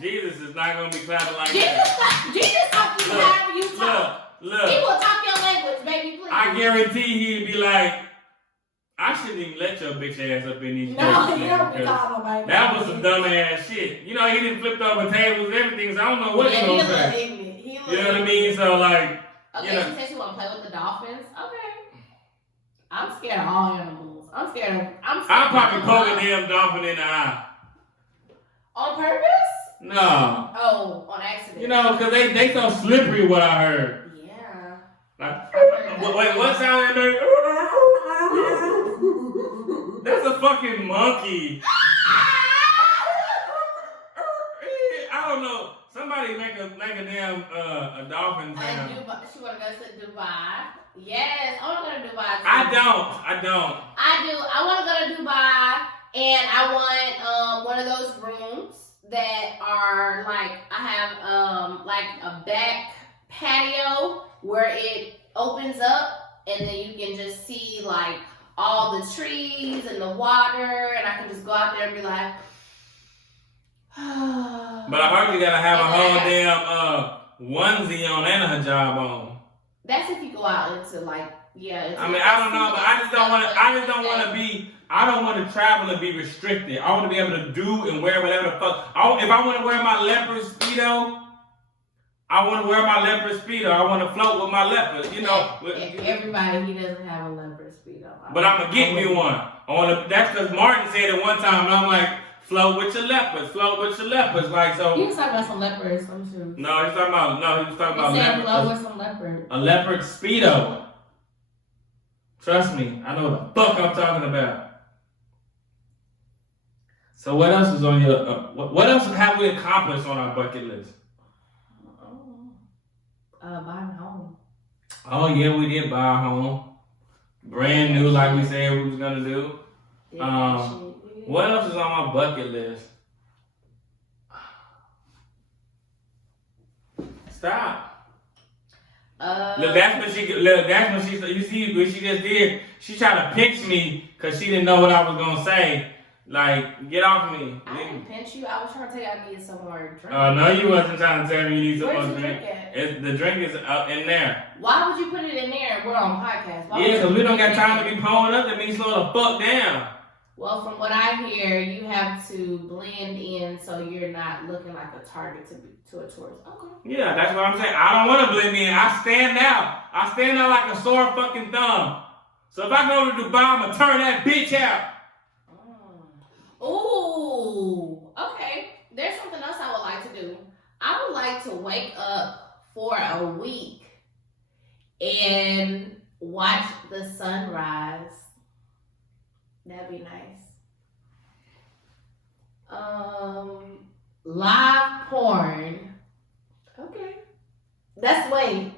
Jesus is not gonna be clapping like that. Jesus talk to you however you talk. Look. He will talk your language, baby, please. I guarantee he'd be like, I shouldn't even let your bitch ass up in these No, you don't be calling nobody. That was some dumb ass shit. You know, he didn't flip over tables and everything, so I don't know what he's gonna say. You know what I mean? So like, okay, she said she wanna play with the dolphins. Okay. I'm scared of all animals. I'm scared. I'm probably poking damn dolphin in the eye. On purpose? No. Oh, on accident. You know, cause they so slippery. What I heard. Like, wait, what sound that made? That's a fucking monkey. I don't know. Somebody make a damn a dolphin sound. She wanna go to Dubai. Yes, I wanna go to Dubai too. I don't. I do. I wanna go to Dubai and I want one of those rooms that are like I have like a back patio where it opens up and then you can just see like all the trees and the water and I can just go out there and be like but I heard you gotta have a whole damn onesie on and a hijab on. That's if you go out into like I mean I don't know, but I don't want to travel and be restricted. I want to be able to do and wear whatever the fuck. If I want to wear my leopard speedo, I want to wear my leopard speedo. I want to float with my leopard. You know. Everybody, he doesn't have a leopard speedo. But I'm gonna get me one. That's because Martin said it one time, and I'm like, float with your leopards. Float with your leopards. Like so. He was talking about some leopards. I'm sure. No, he was talking about leopards. Float with some leopard. A leopard speedo. Trust me, I know what the fuck I'm talking about. So what else is on your? What else have we accomplished on our bucket list? Buying a home. Oh yeah, we did buy a home, brand new, like we said we was gonna do. What else is on my bucket list? Stop. Look, that's what she. Look, that's what she. You see what she just did? She tried to pinch me because she didn't know what I was gonna say. Like, get off me. I didn't pinch you. I was trying to tell you I needed some more drink. No, you wasn't trying to tell me you need some Where's more the drink. drink at? The drink is up in there. Why would you put it in there? We're on podcast. Why Yeah, because we don't got time to be pulling up. That means slow the fuck down. Well, from what I hear, you have to blend in so you're not looking like a target to a tourist. Okay. Yeah, that's what I'm saying. I don't want to blend in. I stand out. I stand out like a sore fucking thumb. So if I go to Dubai, I'm going to turn that bitch out. Ooh, okay. There's something else I would like to do. I would like to wake up for a week and watch the sunrise. That'd be nice. Live porn. Okay. That's wait.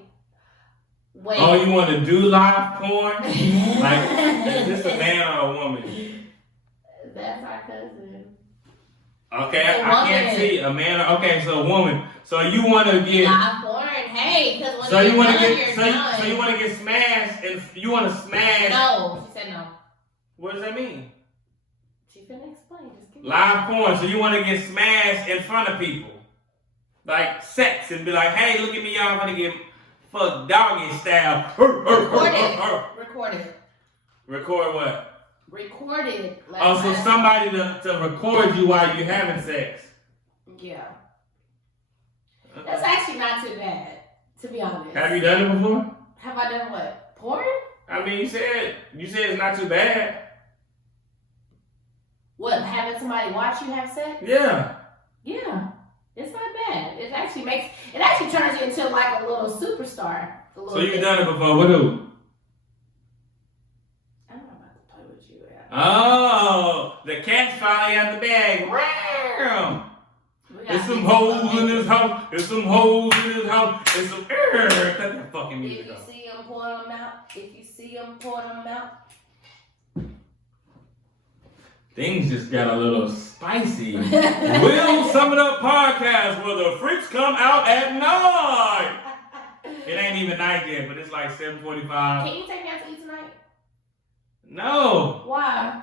Oh, you want to do live porn? Like, is this a man or a woman? That's our cousin. Okay, I can't see a man. Okay, so a woman. So you want to get live porn? Hey, because when so you want to done, get you're so you want to get smashed and you want to smash. No, she said no. What does that mean? She finna explain. Just give me Live porn. So you want to get smashed in front of people, like sex, and be like, "Hey, look at me, y'all! I'm gonna get fucked doggy style." Record it. Record it. Record what? Record it. Like Oh, so somebody to record you while you're having sex. Yeah. Okay. That's actually not too bad, to be honest. Have you done it before? Have I done what? Porn? I mean, you said it's not too bad. What, having somebody watch you have sex? Yeah. Yeah. It's not bad. It actually turns you into like a little superstar. So you've done it before. With who? I'm not about to play with you. Oh, the cat's finally out the bag. Ram. There's some holes in this house. There's some holes in this house. There's some. Cut that fucking music off. If you see them, pour them out. If you see them, pour them out. Things just got a little spicy. Will Sum It Up podcast where the freaks come out at night. It ain't even night yet, but it's like 7:45. Can you take me out to eat tonight? No. Why?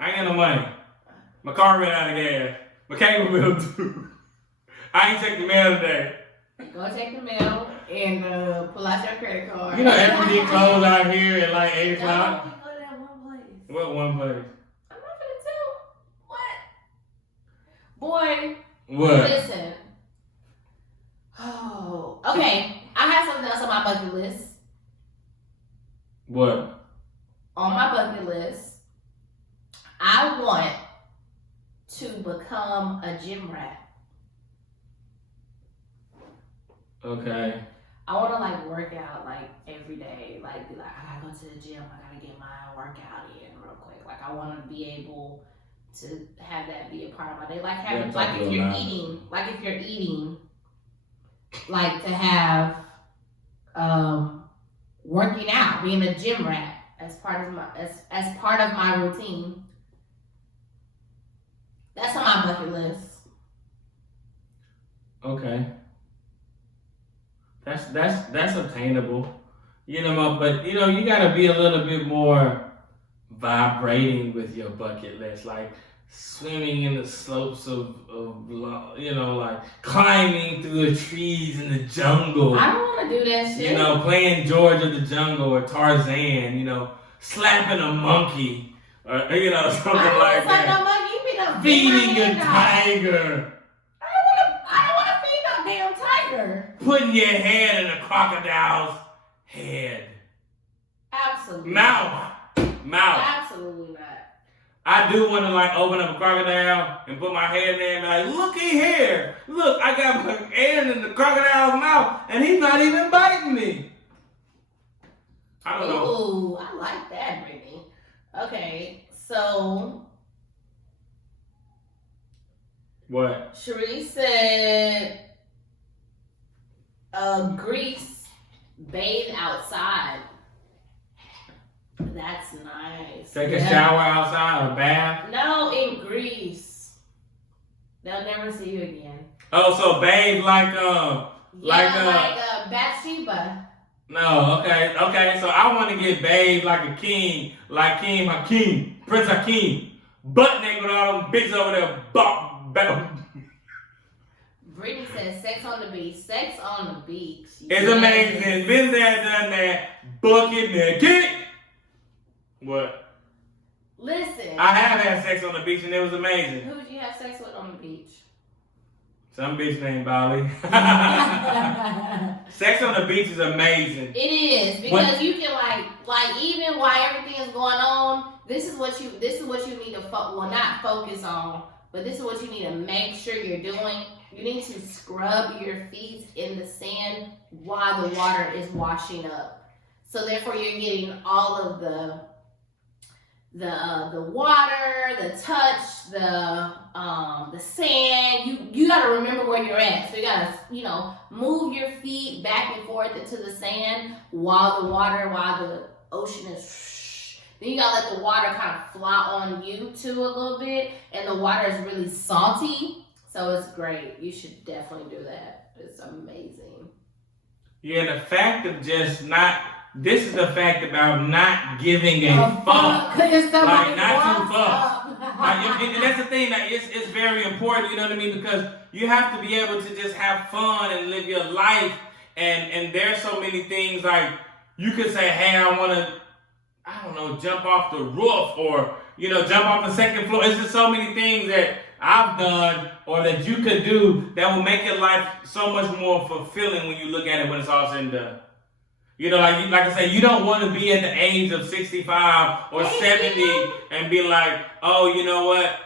I ain't got no money. My car ran out of gas. My cable bill too. I ain't checked the mail today. Go take the mail and pull out your credit card. You know everything closed out here at like 8 No, o'clock. we go to that one place. What one place? I'm not gonna tell. What? Boy. What? Listen. Oh. Okay. I have something else on my bucket list. What? On my bucket list, I want to become a gym rat. Okay. I want to like work out like every day. Like be like, I gotta go to the gym. I gotta get my workout in real quick. Like I want to be able to have that be a part of my day. Like having, Yeah, like if you're eating, like to have working out, being a gym rat as part of my routine. That's on my bucket list. Okay. That's obtainable. You know, but you know, you gotta be a little bit more vibrating with your bucket list, like swimming in the slopes of you know, like climbing through the trees in the jungle. I don't want to do that shit. You know, playing George of the Jungle or Tarzan. You know, slapping a monkey or you know something like that. No monkey, you be the Feeding a tiger. I don't want to feed no damn tiger. Putting your hand in a crocodile's head. Absolutely. Mouth. Absolutely not. I do want to like open up a crocodile and put my head in there and be like, looky here. Look, I got my hand in the crocodile's mouth and he's not even biting me. I don't know. Ooh, I like that, Brittany. Okay, so What? Sharice said, Greece, bathe outside. That's nice. Take a shower outside, a bath? No, in Greece. They'll never see you again. Oh, so bathe like Bathsheba. No, okay. So I want to get bathed like a king, like King Hakeem, Prince Hakeem, butt naked with all them bitches over there. Brittany says sex on the beach. Sex on the beach. It's amazing. Been there, done that. Bucket naked. What? Listen. I have had sex on the beach and it was amazing. Who did you have sex with on the beach? Some bitch named Bali. Sex on the beach is amazing. It is because you can like even while everything is going on, this is what you need to not focus on, but this is what you need to make sure you're doing. You need to scrub your feet in the sand while the water is washing up. So therefore, you're getting all of the water, the touch, the sand. You got to remember where you're at. So you got to move your feet back and forth into the sand while the ocean is. Then you got to let the water kind of fly on you too a little bit, and the water is really salty. So it's great. You should definitely do that. It's amazing. Yeah, the fact of just not. This is the fact about not giving a fuck. Like, not too fuck. And that's the thing. That it's very important. You know what I mean? Because you have to be able to just have fun and live your life. And there's so many things like you could say, hey, I want to, I don't know, jump off the roof or jump off the second floor. It's just so many things that I've done or that you could do that will make your life so much more fulfilling when you look at it when it's all said and done. Like I say, you don't want to be at the age of 65 or 70 and be like, oh, you know what?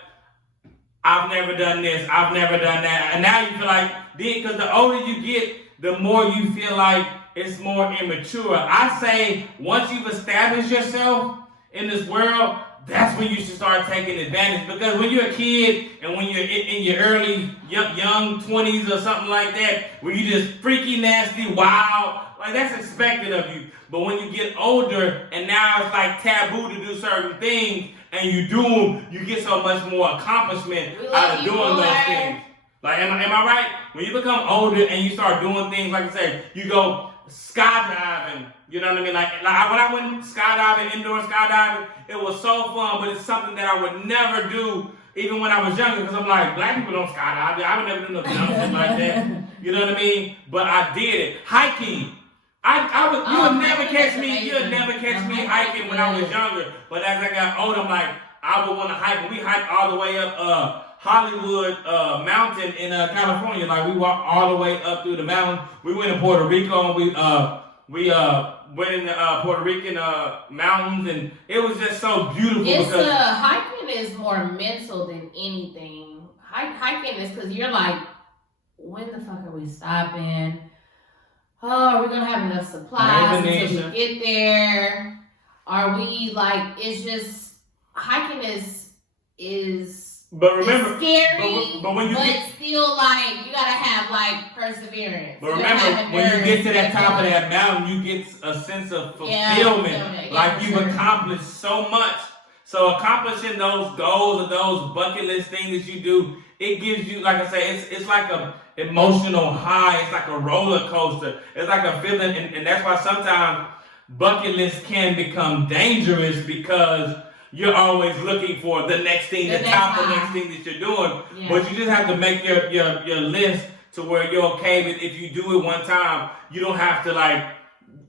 I've never done this. I've never done that. And now you feel like, because the older you get, the more you feel like it's more immature. I say, once you've established yourself in this world, that's when you should start taking advantage. Because when you're a kid and when you're in your early, young 20s or something like that, where you just freaky, nasty, wild, like that's expected of you. But when you get older and now it's like taboo to do certain things and you do them, you get so much more accomplishment out of doing those things. Like, am I right? When you become older and you start doing things, like I said, you go skydiving, you know what I mean? Like when I went skydiving, indoor skydiving, it was so fun, but it's something that I would never do even when I was younger, because I'm like, black people don't skydive. I would never do no dumb shit like that. You know what I mean? But I did it. Hiking. You would never catch me hiking when I was younger. But as I got older, I'm like, I would want to hike. We hiked all the way up Hollywood Mountain in California. Like we walked all the way up through the mountain. We went to Puerto Rico and we went in the Puerto Rican mountains, and it was just so beautiful. Hiking is more mental than anything. Hiking is because you're like, when the fuck are we stopping? Oh, are we gonna have enough supplies until we get there? Are we like? It's just hiking is. But remember, it's scary, but when you get, still like you gotta have like perseverance. But remember, when you get to that top of that mountain, you get a sense of fulfillment. Like you've accomplished so much. So accomplishing those goals or those bucket list things that you do, it gives you, like I say, it's like a emotional high. It's like a roller coaster. It's like a feeling, and that's why sometimes bucket lists can become dangerous because you're always looking for the next thing, the next thing that you're doing. Yeah. But you just have to make your list to where you're okay with. If you do it one time, you don't have to like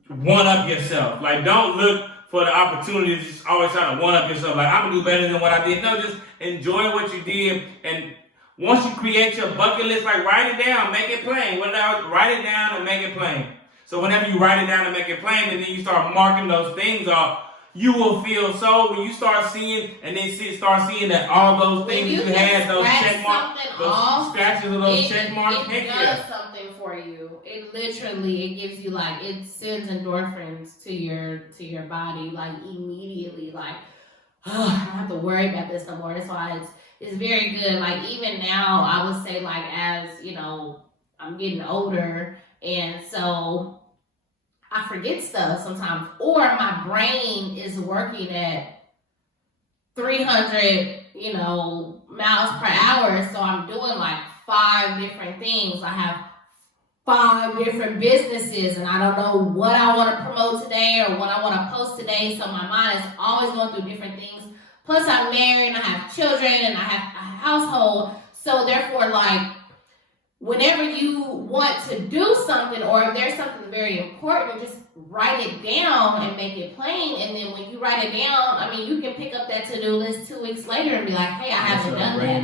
one up yourself. Like don't look for the opportunity to just always try to one up yourself. Like I'm gonna do better than what I did. No, just enjoy what you did. And once you create your bucket list, like write it down, make it plain. Write it down and make it plain. So whenever you write it down and make it plain, and then you start marking those things off, you will feel so when you start seeing and then start seeing that all those things you had, those check marks, those scratches of those check marks, it does something for you. It literally gives you like it sends endorphins to your body like immediately. Like I don't have to worry about this no more. That's why is very good. Like even now, I would say like as you know, I'm getting older, and so I forget stuff sometimes, or my brain is working at 300, miles per hour. So I'm doing like 5 different things. I have 5 different businesses, and I don't know what I want to promote today or what I want to post today. So my mind is always going through different things. Plus, I'm married and I have children and I have a household. So therefore, like, whenever you want to do something, or if there's something very important, just write it down and make it plain. And then when you write it down, I mean, you can pick up that to-do list 2 weeks later and be like, hey, I haven't done that.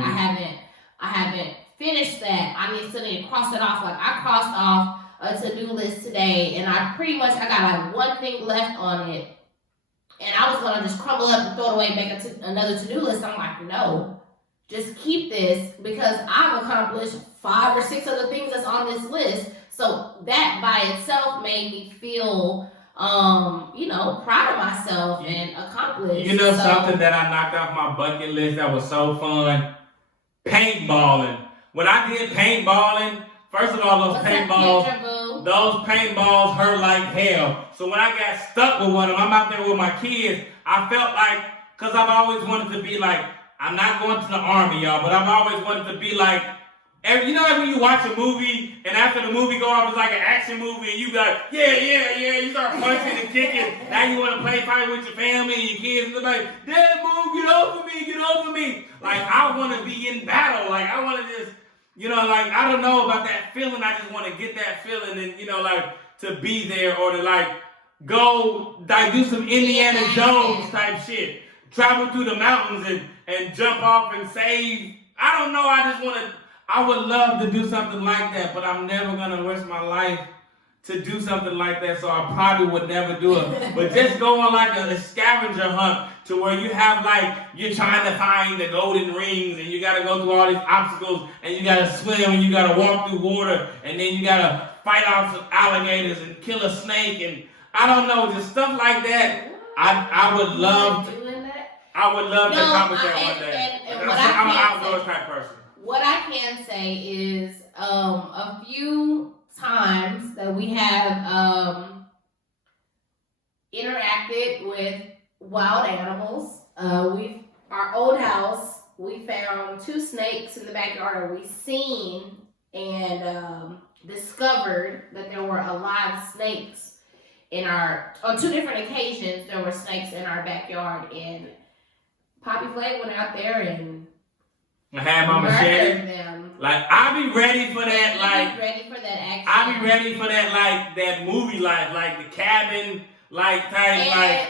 I haven't finished that. I need to cross it off. Like I crossed off a to-do list today, and I got like 1 thing left on it. And I was gonna just crumble up and throw it away and make another to-do list. I'm like, no. Just keep this, because I've accomplished 5 or 6 other things that's on this list. So that by itself made me feel, proud of myself and accomplished. Something that I knocked off my bucket list that was so fun? Paintballing. When I did paintballing, first of all, those paintballs hurt like hell. So when I got stuck with one of them, I'm out there with my kids, I felt like, because I've always wanted to be like, I'm not going to the army, y'all, but I've always wanted to be like, like when you watch a movie, and after the movie go off, it's like an action movie, and you be like, yeah, you start punching and kicking. Now you want to play fight with your family and your kids, and they're like, Dad, Mom, get over me. Like, I want to be in battle. Like, I want to just, I don't know about that feeling. I just want to get that feeling and, to be there, or to, like, go, like, do some Indiana Jones type shit. Travel through the mountains and jump off and save. I don't know. I would love to do something like that, but I'm never going to risk my life to do something like that, so I probably would never do it. But just go on like a scavenger hunt to where you have like, you're trying to find the golden rings, and you got to go through all these obstacles, and you got to swim, and you got to walk through water, and then you got to fight off some alligators and kill a snake, and I don't know, just stuff like that. I would love to. I would love to accomplish that one day. I'm an outdoors type person. What I can say is a few times that we have interacted with wild animals. Our old house, we found 2 snakes in the backyard, or we seen and discovered that there were alive snakes on 2 different occasions. There were snakes in our backyard, and Poppy Flay went out there and I had my machete. Them. Like, I be ready for that. Like, ready for that action. I be ready for that, like that movie life, like the cabin, like type, I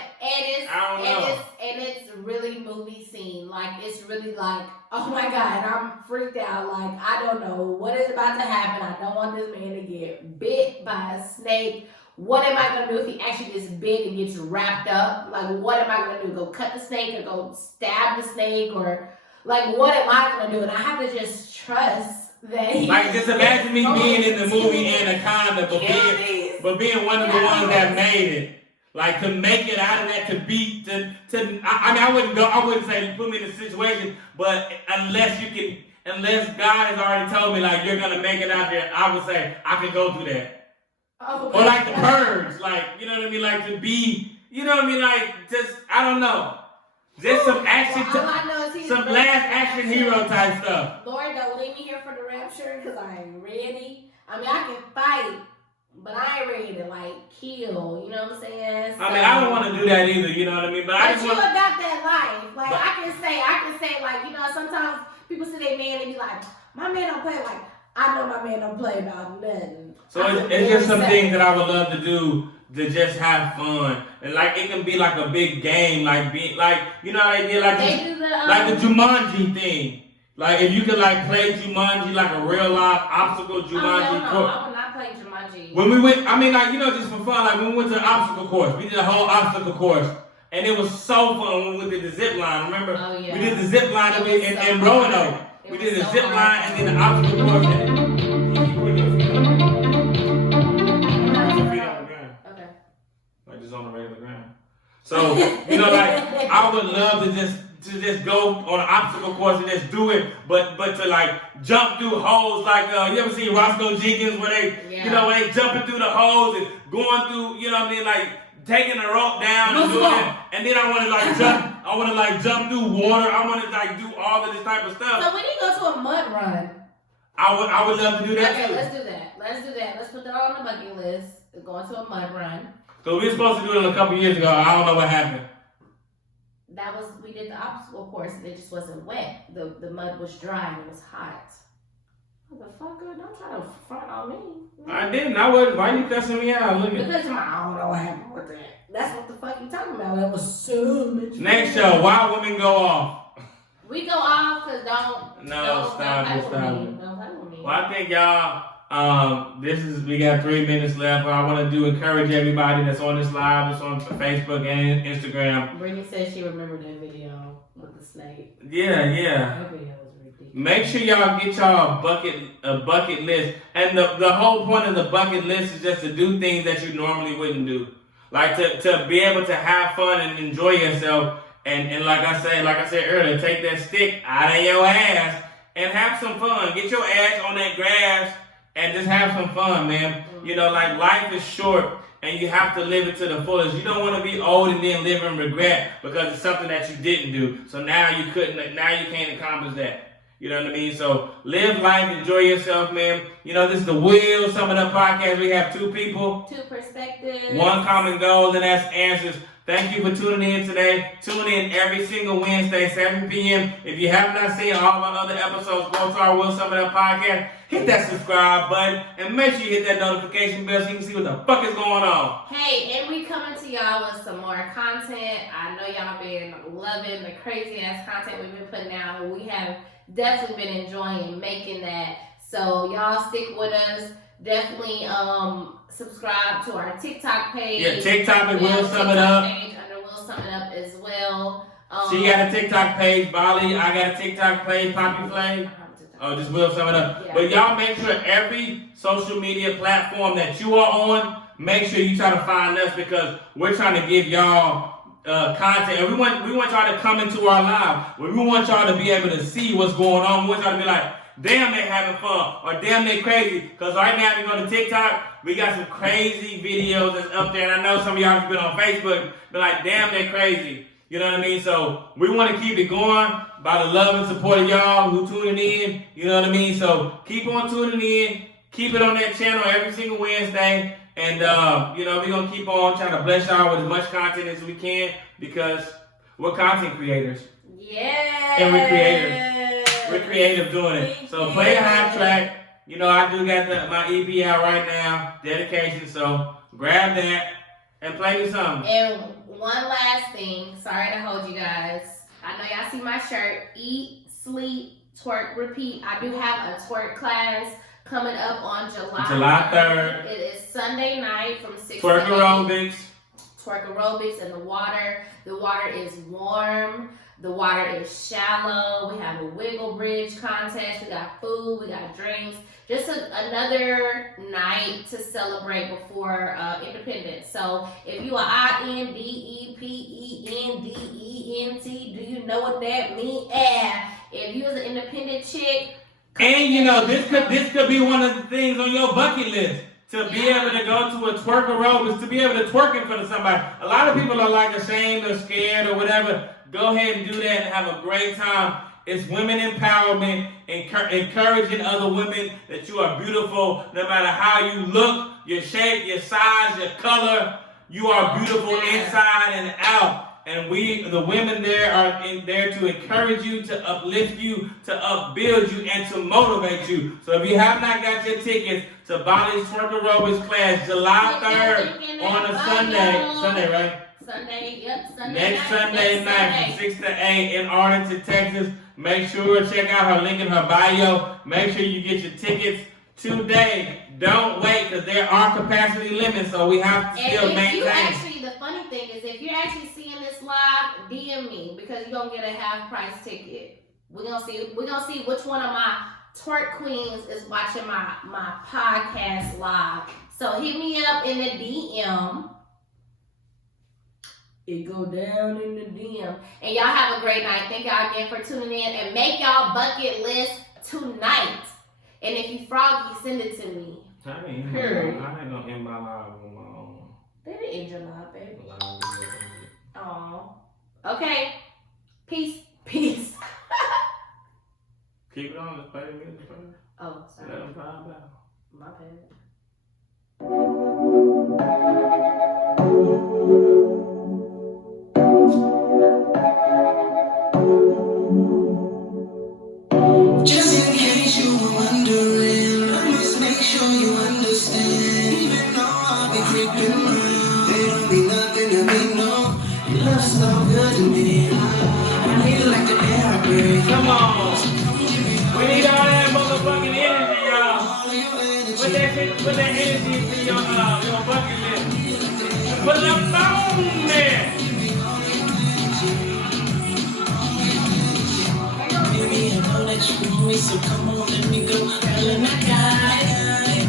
don't know. And it's really movie scene. Like, it's really like, oh my God, I'm freaked out. Like, I don't know what is about to happen. I don't want this man to get bit by a snake. What am I going to do if he actually gets bit and gets wrapped up? Like, what am I going to do? Go cut the snake, or go stab the snake, or like, what am I going to do? And I have to just trust that he... Like, just imagine me being in the movie Anaconda, but being one of the ones that made it. Like, to make it out of that, I wouldn't say put me in a situation, but unless God has already told me, like, you're going to make it out there, I would say, I can go through that. Oh, or like the Purge, like, you know what I mean? Like, to be, you know what I mean? Like, just, I don't know. Just some action, some last action hero type stuff. Lord, don't leave me here for the rapture, because I ain't ready. I mean, I can fight, but I ain't ready to, like, kill. You know what I'm saying? So, I mean, I don't want to do that either. You know what I mean? But I just you about that life. Like, I can say, like, sometimes people see their man and be like, my man don't play. Like, I know my man don't play about nothing. So it's just some things that I would love to do, to just have fun. And like, it can be like a big game, like you know how they did like the Jumanji thing. Like, if you could like play Jumanji, like a real life obstacle Jumanji course. I would not play Jumanji. When we went, I mean, like, just for fun, like when we went to the obstacle course, we did a whole obstacle course. And it was so fun when we did the zip line, remember? Oh, yeah. We did the zip line in Roanoke. We did the zip line and then the obstacle course. On the regular ground. So, like, I would love to to just go on an obstacle course and just do it, but to like jump through holes like you ever see Roscoe Jenkins where they when they jumping through the holes and going through, you know what I mean, like taking the rope down and doing it, and then I want to like jump through water. I want to like do all of this type of stuff. So when you go to a mud run, I would love to do that okay, too. let's do that. Let's put that on the bucket list. Going to a mud run. So we were supposed to do it a couple years ago. I don't know what happened. We did the obstacle course and it just wasn't wet. The mud was dry and it was hot. Motherfucker, don't try to front on me. I didn't. I wasn't. Why you cussing me out? Look at because I don't know what happened with that. That's what the fuck you talking about. That was so much Next show, why women go off? We go off because stop it. Don't play with me. Well, I think y'all, we got 3 minutes left. What I want to encourage everybody that's on this live, that's on Facebook and Instagram. Brittany said she remembered that video with the snake. Yeah. That video was ridiculous. Make sure y'all get y'all a bucket list. And the whole point of the bucket list is just to do things that you normally wouldn't do. Like to be able to have fun and enjoy yourself. And like I said earlier, take that stick out of your ass and have some fun. Get your ass on that grass and just have some fun, man. Mm-hmm. You know, like life is short and you have to live it to the fullest. You don't want to be old and then live in regret because it's something that you didn't do. So now you can't accomplish that. You know what I mean? So live life, enjoy yourself, man. You know, this is the Will Sum It Up podcast. We have 2 people. 2 perspectives. 1 common goal, and that's answers. Thank you for tuning in today. Tune in every single Wednesday, 7 p.m. If you have not seen all of our other episodes, go to our Will Sum It Up podcast. Hit that subscribe button and make sure you hit that notification bell so you can see what the fuck is going on. Hey, and we coming to y'all with some more content. I know y'all been loving the crazy ass content we've been putting out, and we have definitely been enjoying making that. So y'all stick with us. Definitely subscribe to our TikTok page. Yeah, TikTok and Will Sum It Up. Page under Will Sum It Up as well. She got a TikTok page, Bali. I got a TikTok page, Poppy Flame. Oh, just Will Sum It Up. Yeah. But y'all make sure every social media platform that you are on, make sure you try to find us because we're trying to give y'all content, and we want y'all to come into our live. We want y'all to be able to see what's going on. We want y'all to be like, damn, they having fun, or damn, they crazy. Because right now, if you go to TikTok, we got some crazy videos that's up there. And I know some of y'all have been on Facebook, but like, damn, they crazy. You know what I mean? So we want to keep it going by the love and support of y'all who tuning in. You know what I mean? So keep on tuning in. Keep it on that channel every single Wednesday. And, we're going to keep on trying to bless y'all with as much content as we can because we're content creators. Yeah. And we're creators. We're creative doing it. So play a hot track. You know, I do got my EP out right now, Dedication. So grab that and play me something. And one last thing. Sorry to hold you guys. I know y'all see my shirt. Eat, sleep, twerk, repeat. I do have a twerk class coming up on July 3rd. It is Sunday night from 6 Twerk to 8. aerobics. Twerk aerobics in the water. The water is warm. The water is shallow. We have a wiggle bridge contest. We got food. We got drinks. Just another night to celebrate before Independence. So if you are INDEPENDENT, do you know what that means? If you was an independent chick. And you know, this could be one of the things on your bucket list. To be able to go to a twerk aerobics, to be able to twerk in front of somebody. A lot of people are like ashamed or scared or whatever. Go ahead and do that and have a great time. It's women empowerment, encouraging other women that you are beautiful no matter how you look, your shape, your size, your color. You are beautiful inside and out. And we, the women there, are there to encourage you, to uplift you, to upbuild you, and to motivate you. So if you have not got your tickets to Bali's Twerk Aerobics class, July 3rd on a Sunday, right? Sunday, yep, Sunday Next Sunday night from 6 to 8 in Arlington, Texas. Make sure to check out her link in her bio. Make sure you get your tickets today. Don't wait because there are capacity limits, so we have to still maintain. The funny thing is, if you're actually seeing this live, DM me because you're gonna get a half price ticket. We're gonna see which one of my twerk queens is watching my podcast live. So hit me up in the DM. It go down in the DM. And y'all have a great night. Thank y'all again for tuning in. And make y'all bucket list tonight. And if you froggy, send it to me. I ain't gonna end my live on my own. They didn't end your live, baby. Aw. Okay. Peace. Peace. Keep it on. Let's play the music first. Oh, sorry. Let them vibe out. My bad. Just in case you were wondering, I must make sure you understand. Even though I'll be creeping around, they don't mean nothing to me, no. Your love's so good to me. I need it like the air I breathe. Come on. We need all that motherfucking energy, y'all. Put that energy in your bucket list. Put it up on there. Baby, I know that you want me, so come on, let me go. Girl, and I got it.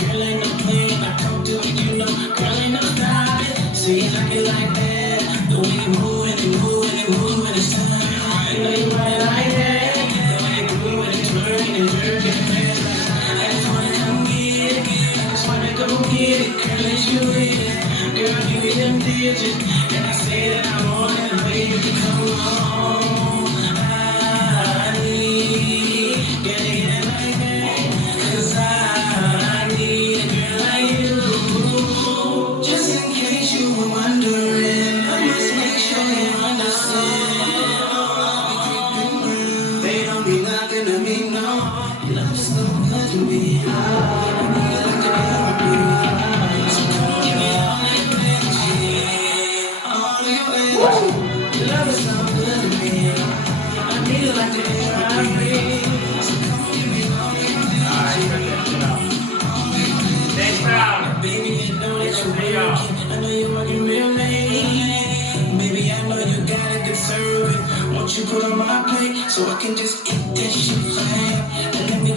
Girl, ain't no playing, I come do it, you know. Girl, ain't no stopping. So you like it like that. The way you move and you move and you move and it's time. I know you want it like that. The way you groove and it's working and jerking fast. I just wanna come get it. I just wanna go get it. Girl, let you in it. Girl, give me them digits. And I say that I want it. The way you can come on. You put on my plate so I can just eat that shit fine. And let me